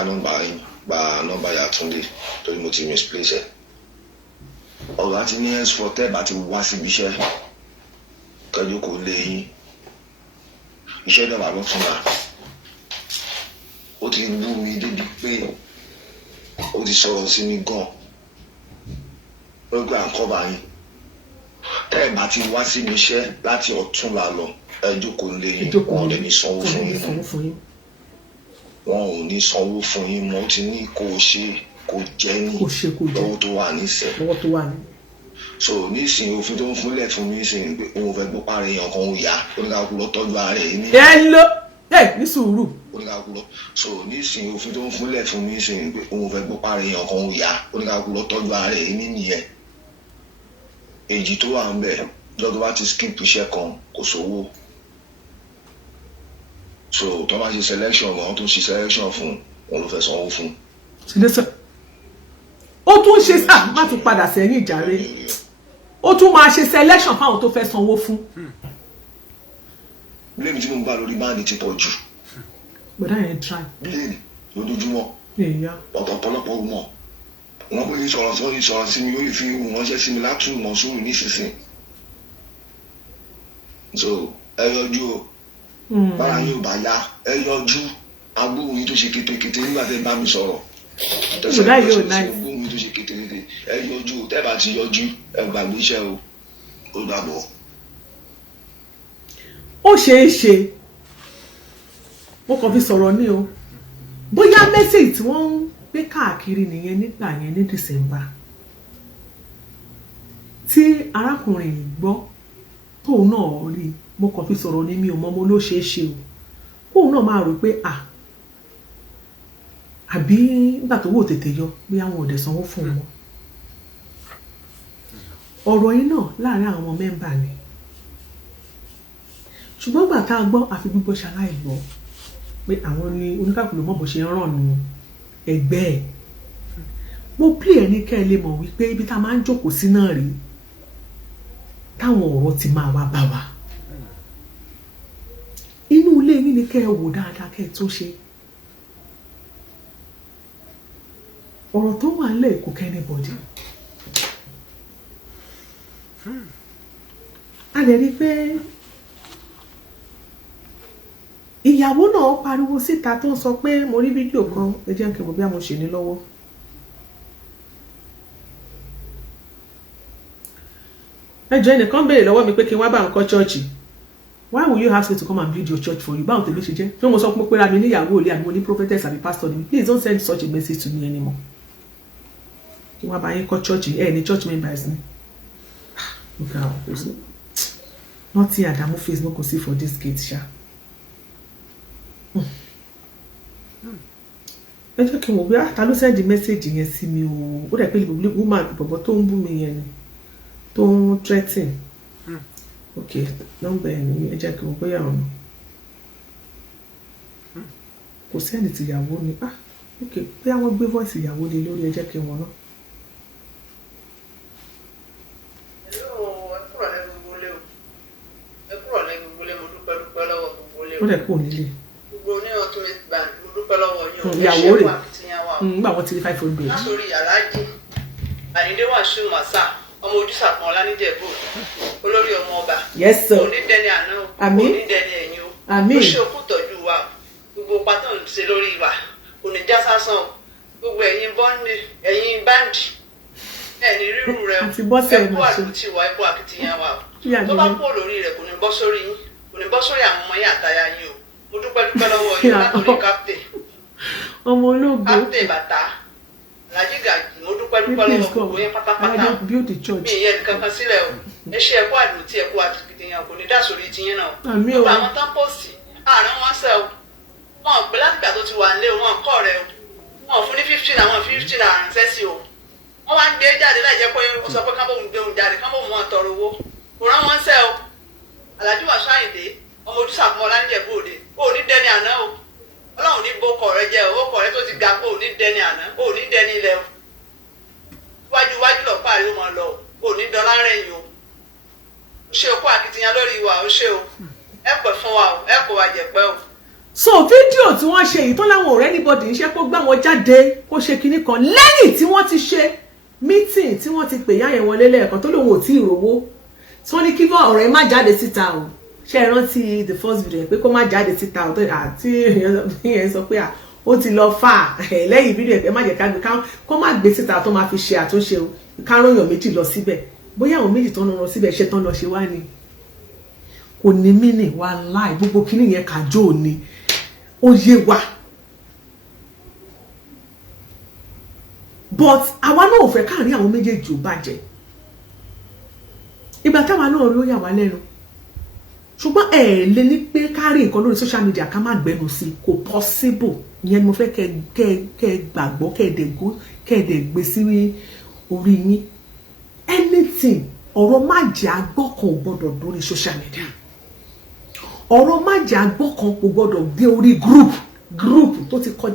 nọ́mbà Yàtúndé torí mo ti misplace ẹ̀ ọ̀gá ti ní henceforth tẹ́ bá ti wá síbi iṣẹ́ kẹjú kò lé yín iṣẹ́ dọ̀bà lọ́tún náà ó ti bú mi débi pé ó ti sọ̀rọ̀ sí mi gan ó gbé àǹkọ́bà yín tẹ́ bá ti wá síbi iṣẹ́ láti ọ̀túnla lọ ẹjú kò lé yín wọn ò lè ní sanwó fún yín wọn ò ní sanwó fún yín mọ́ ó ti ní kó o ṣe kó jẹ́ ní lọ́wọ́ tó wà nísìnyí so nísìnyí òfin tó ń fúnlẹ̀ fún mi nísìnyí pé òun fẹ́ gbọ́ parí èèyàn kan ó yá oníkàkú lọ tọ́jú ara rẹ̀ ní. ẹ ló ní sùúrù. oníkàkú lọ so nísìnyí òfin tó ń fúnlẹ̀ fún mi nísìnyí pé òun fẹ́ gbọ́ parí èèyàn kan ó yá oníkàkú lọ tọ́jú ara rẹ̀ ní nìyẹn èjì tó wà ń bẹ̀ lọ́dún bá ti skip iṣẹ́ kan kò sówó so tó bá ṣe selection gan tó ṣe selection fún òun ló fẹ́ sanwó fún. ó tún ṣe sáà má tún padà sẹ́yìn ìjàre ó tún máa ṣe selection fáwọn tó fẹ́ sanwó fún. bílẹ̀mì tí mo ń bá lórí báńdì ti pọ̀ jù. gbọ́dọ̀ yẹn try. bílẹ̀mì lójoojúmọ́ ọ̀pọ̀lọpọ̀ mọ̀ wọ́n pè ní sọ̀rọ̀ sí mi ó lè fi ránṣẹ́ sí mi látún mọ̀ sóòrù nísinsìnyí. so ẹ yọjú o bára yóò bá yá ẹ yọjú agbóhùn yìí tó ṣe kétékété nígbà tẹ́ bá mi sọ̀rọ̀ tẹsán agbóhùn yìí tó ṣe kétékété ẹ yọjú tẹ́ bá ti yọjú ẹ gbàgbé iṣẹ́ o ó dàbọ̀. ó ṣeé ṣe mo kàn fi sọ̀rọ̀ ní o bóyá mẹ́sẹ̀gì tí wọ́n ń gbé káàkiri nìyẹn nígbà yẹn ní December tí arákùnrin yìí gbọ́ tóun náà rí mo kàn fi sọ̀rọ̀ ní mi ò mọ̀ mo ló ṣeé ṣe o kóun náà máa rò pé àbí nígbà tó wò tètè yọ bí àwọn òde sanwó fún wọn ọ̀rọ̀ yìí náà láàrin àwọn mẹ́mbà ni ṣùgbọ́n gbà tá a gbọ́ àfi gbígbọ́ ṣaláì gbọ́ pé àwọn ni oníkàkùn ló mọ̀ bó ṣe ń ràn nù ẹgbẹ́ ẹ̀ mo plé ẹ̀ ní kẹ́ ẹ lè mọ̀ wípé ibi tá a máa ń jókòó sí náà rí táwọn ọ̀rọ̀ ti máa wá bá wa inú ilé yín ni kẹ́ ẹ wò dáadáa kẹ́ ẹ tó ṣe ọ̀rọ̀ tó wà nílẹ̀ kò kẹ́ anybody a lè rí pé ìyàwó náà pariwo síta tó ń sọ pé mo rí fídíò kan ẹ jẹ́ kí n mọ̀ bí mo ṣe ní lọ́wọ́ ẹjọ́ ẹnìkan béèrè lọ́wọ́ mi pé kí n wá bá nǹkan chọ́ọ̀chì why will you ask me to come and build your church for you báwo tèmi ṣe jẹ́ tí mo sọ pé ra mi níyàwó ilé àbí mo ní prophetess àbí pastor ni please don't send such a message to me anymore kí wọ́n bá yín kọ́ church ní church members ni nothing Adamu face no go see for this gate ṣá ẹ jẹ́ kí n wò bí ta ló send message yẹn sí mi o ó dẹ̀ pé woman bọ̀bọ̀ tó ń bú mi yẹn ni tó ń threaten ok nọ́mbà ẹ̀ ní ẹ jẹ́ kí n wò bóyá ọ̀nà kò sẹ́ni tìyàwó ni ok bí àwọn gbé voice ìyàwó lé lórí ẹ jẹ́ kí wọn náà. ó dẹ̀ kú nílé. gbogbo oníyàn tó gbà mo dúpẹ́ lọ́wọ́ yín. ìyàwó rẹ̀ nígbà wọn ti rí 500. látòrí aláàjì Àyìndé Wasiu ọmọ Ojúsàpọ̀n Ọláníjẹ̀bú olórí ọmọ ọba. yes sir. onídẹni àná o àmín. onídẹni ẹ̀yìn o. àmín. ó ṣe òkú tọ́jú wa gbogbo pátá ń ṣe lórí wa kò ní já sásán o gbogbo ẹ̀yin báńdì ẹni rírù rẹ o ẹkú àdúntì wa ẹkú akitiyan wa o tó bá kú lórí rẹ kò ní bọ́ sórí yín kò ní bọ́ sórí àwọn ọmọ yín àtayá yín o mo dúpẹ́ lọ́wọ́ yín látòrí kápítẹ̀ ọmọ ológo kápítẹ̀ bàtà Alhaji Gaji mo dúpẹ́ lọ́wọ́ gbogbo yín pátápátá mi ìyẹn nìkan kan sílẹ̀ o ẹ ṣe ẹkú àdúntì ẹkú akitiyan kò ní dá sórí tiyín náà o gbogbo àwọn tán pòsì àárín wọn sẹ o wọn pẹ látìgbà tó ti wà nílé o wọn kọ́ rẹ o wọn fún ní 15 àwọn 15 àrùn sẹ́sì o wọ́n wá ń gbé jáde láì jẹ́ pé ó sọ pé kábọ̀ ń gbé òun jáde kábọ̀ mọ́ tọrọ owó kò rán wọn sẹ́ o Alhaji Wasiu Ayinde ọmọ Ojúsàpọ̀n Ọláníjẹ̀bú òde ó ní dẹni àná o Ọlọ́run ní bókọ̀ rẹ jẹ́ o ókọ̀ rẹ tó ti ga pé ó ní dẹni àná ó ní dẹni ilẹ̀ o wájú lọ pààrí ó mọ lọ o ní dọ́là rẹ̀yìn o ṣé o kó akitiyan lórí wa o ṣé o ẹ pẹ̀ fún wa o ẹ kó wa jẹ̀pẹ́ o. so fídíò tí wọ́n ṣe yìí tó láwọn ọ̀rẹ́ anybody ń ṣe kó gbá wọn jáde kó ṣe kinní kan lẹ́yìn tí wọ́n ti ṣe meeting tí wọ́n ti pè yá yẹn wọlé lẹ́ẹ̀kan tó lóun ò tí ì rówó tí wọ́n ní kí ọ̀rẹ́ má jáde síta o ṣe é rántí the first video pé kó má jáde síta o àti èèyàn sọ pé ó ti lọ fà lẹ́yìn fídíò pé má jẹ́ ká gbé kó má gbé síta tó máa fi ṣe àtúnṣe o káròyàn méjì lọ síbẹ̀ bóyá àwọn méjì tó ń lọ síbẹ̀ ṣe tán lọ ṣe wá ni kò ní mínì wá láì gbogbo kíní yẹn kájọ ni ó yé wa but àwa náà ò fẹ́ káàrin àwọn méjèèjì ò bàjẹ́ ìgbà táwa náà rí ó yà wá lẹ́nu ṣùgbọ́n ẹ̀ lè ní pé kárí nǹkan lórí social media ká má gbẹnu sí kò possible ìyẹn ni mo fẹ́ kẹ́ gbàgbọ́ kẹ́ẹ̀dẹ̀ gbé sí orí yín anything ọ̀rọ̀ má jẹ́ agbọ́kan ò gbọ́dọ̀ lórí social media ọ̀rọ̀ má jẹ́ agbọ́kan kò gbọ́dọ̀ dé orí group tó ti kọjá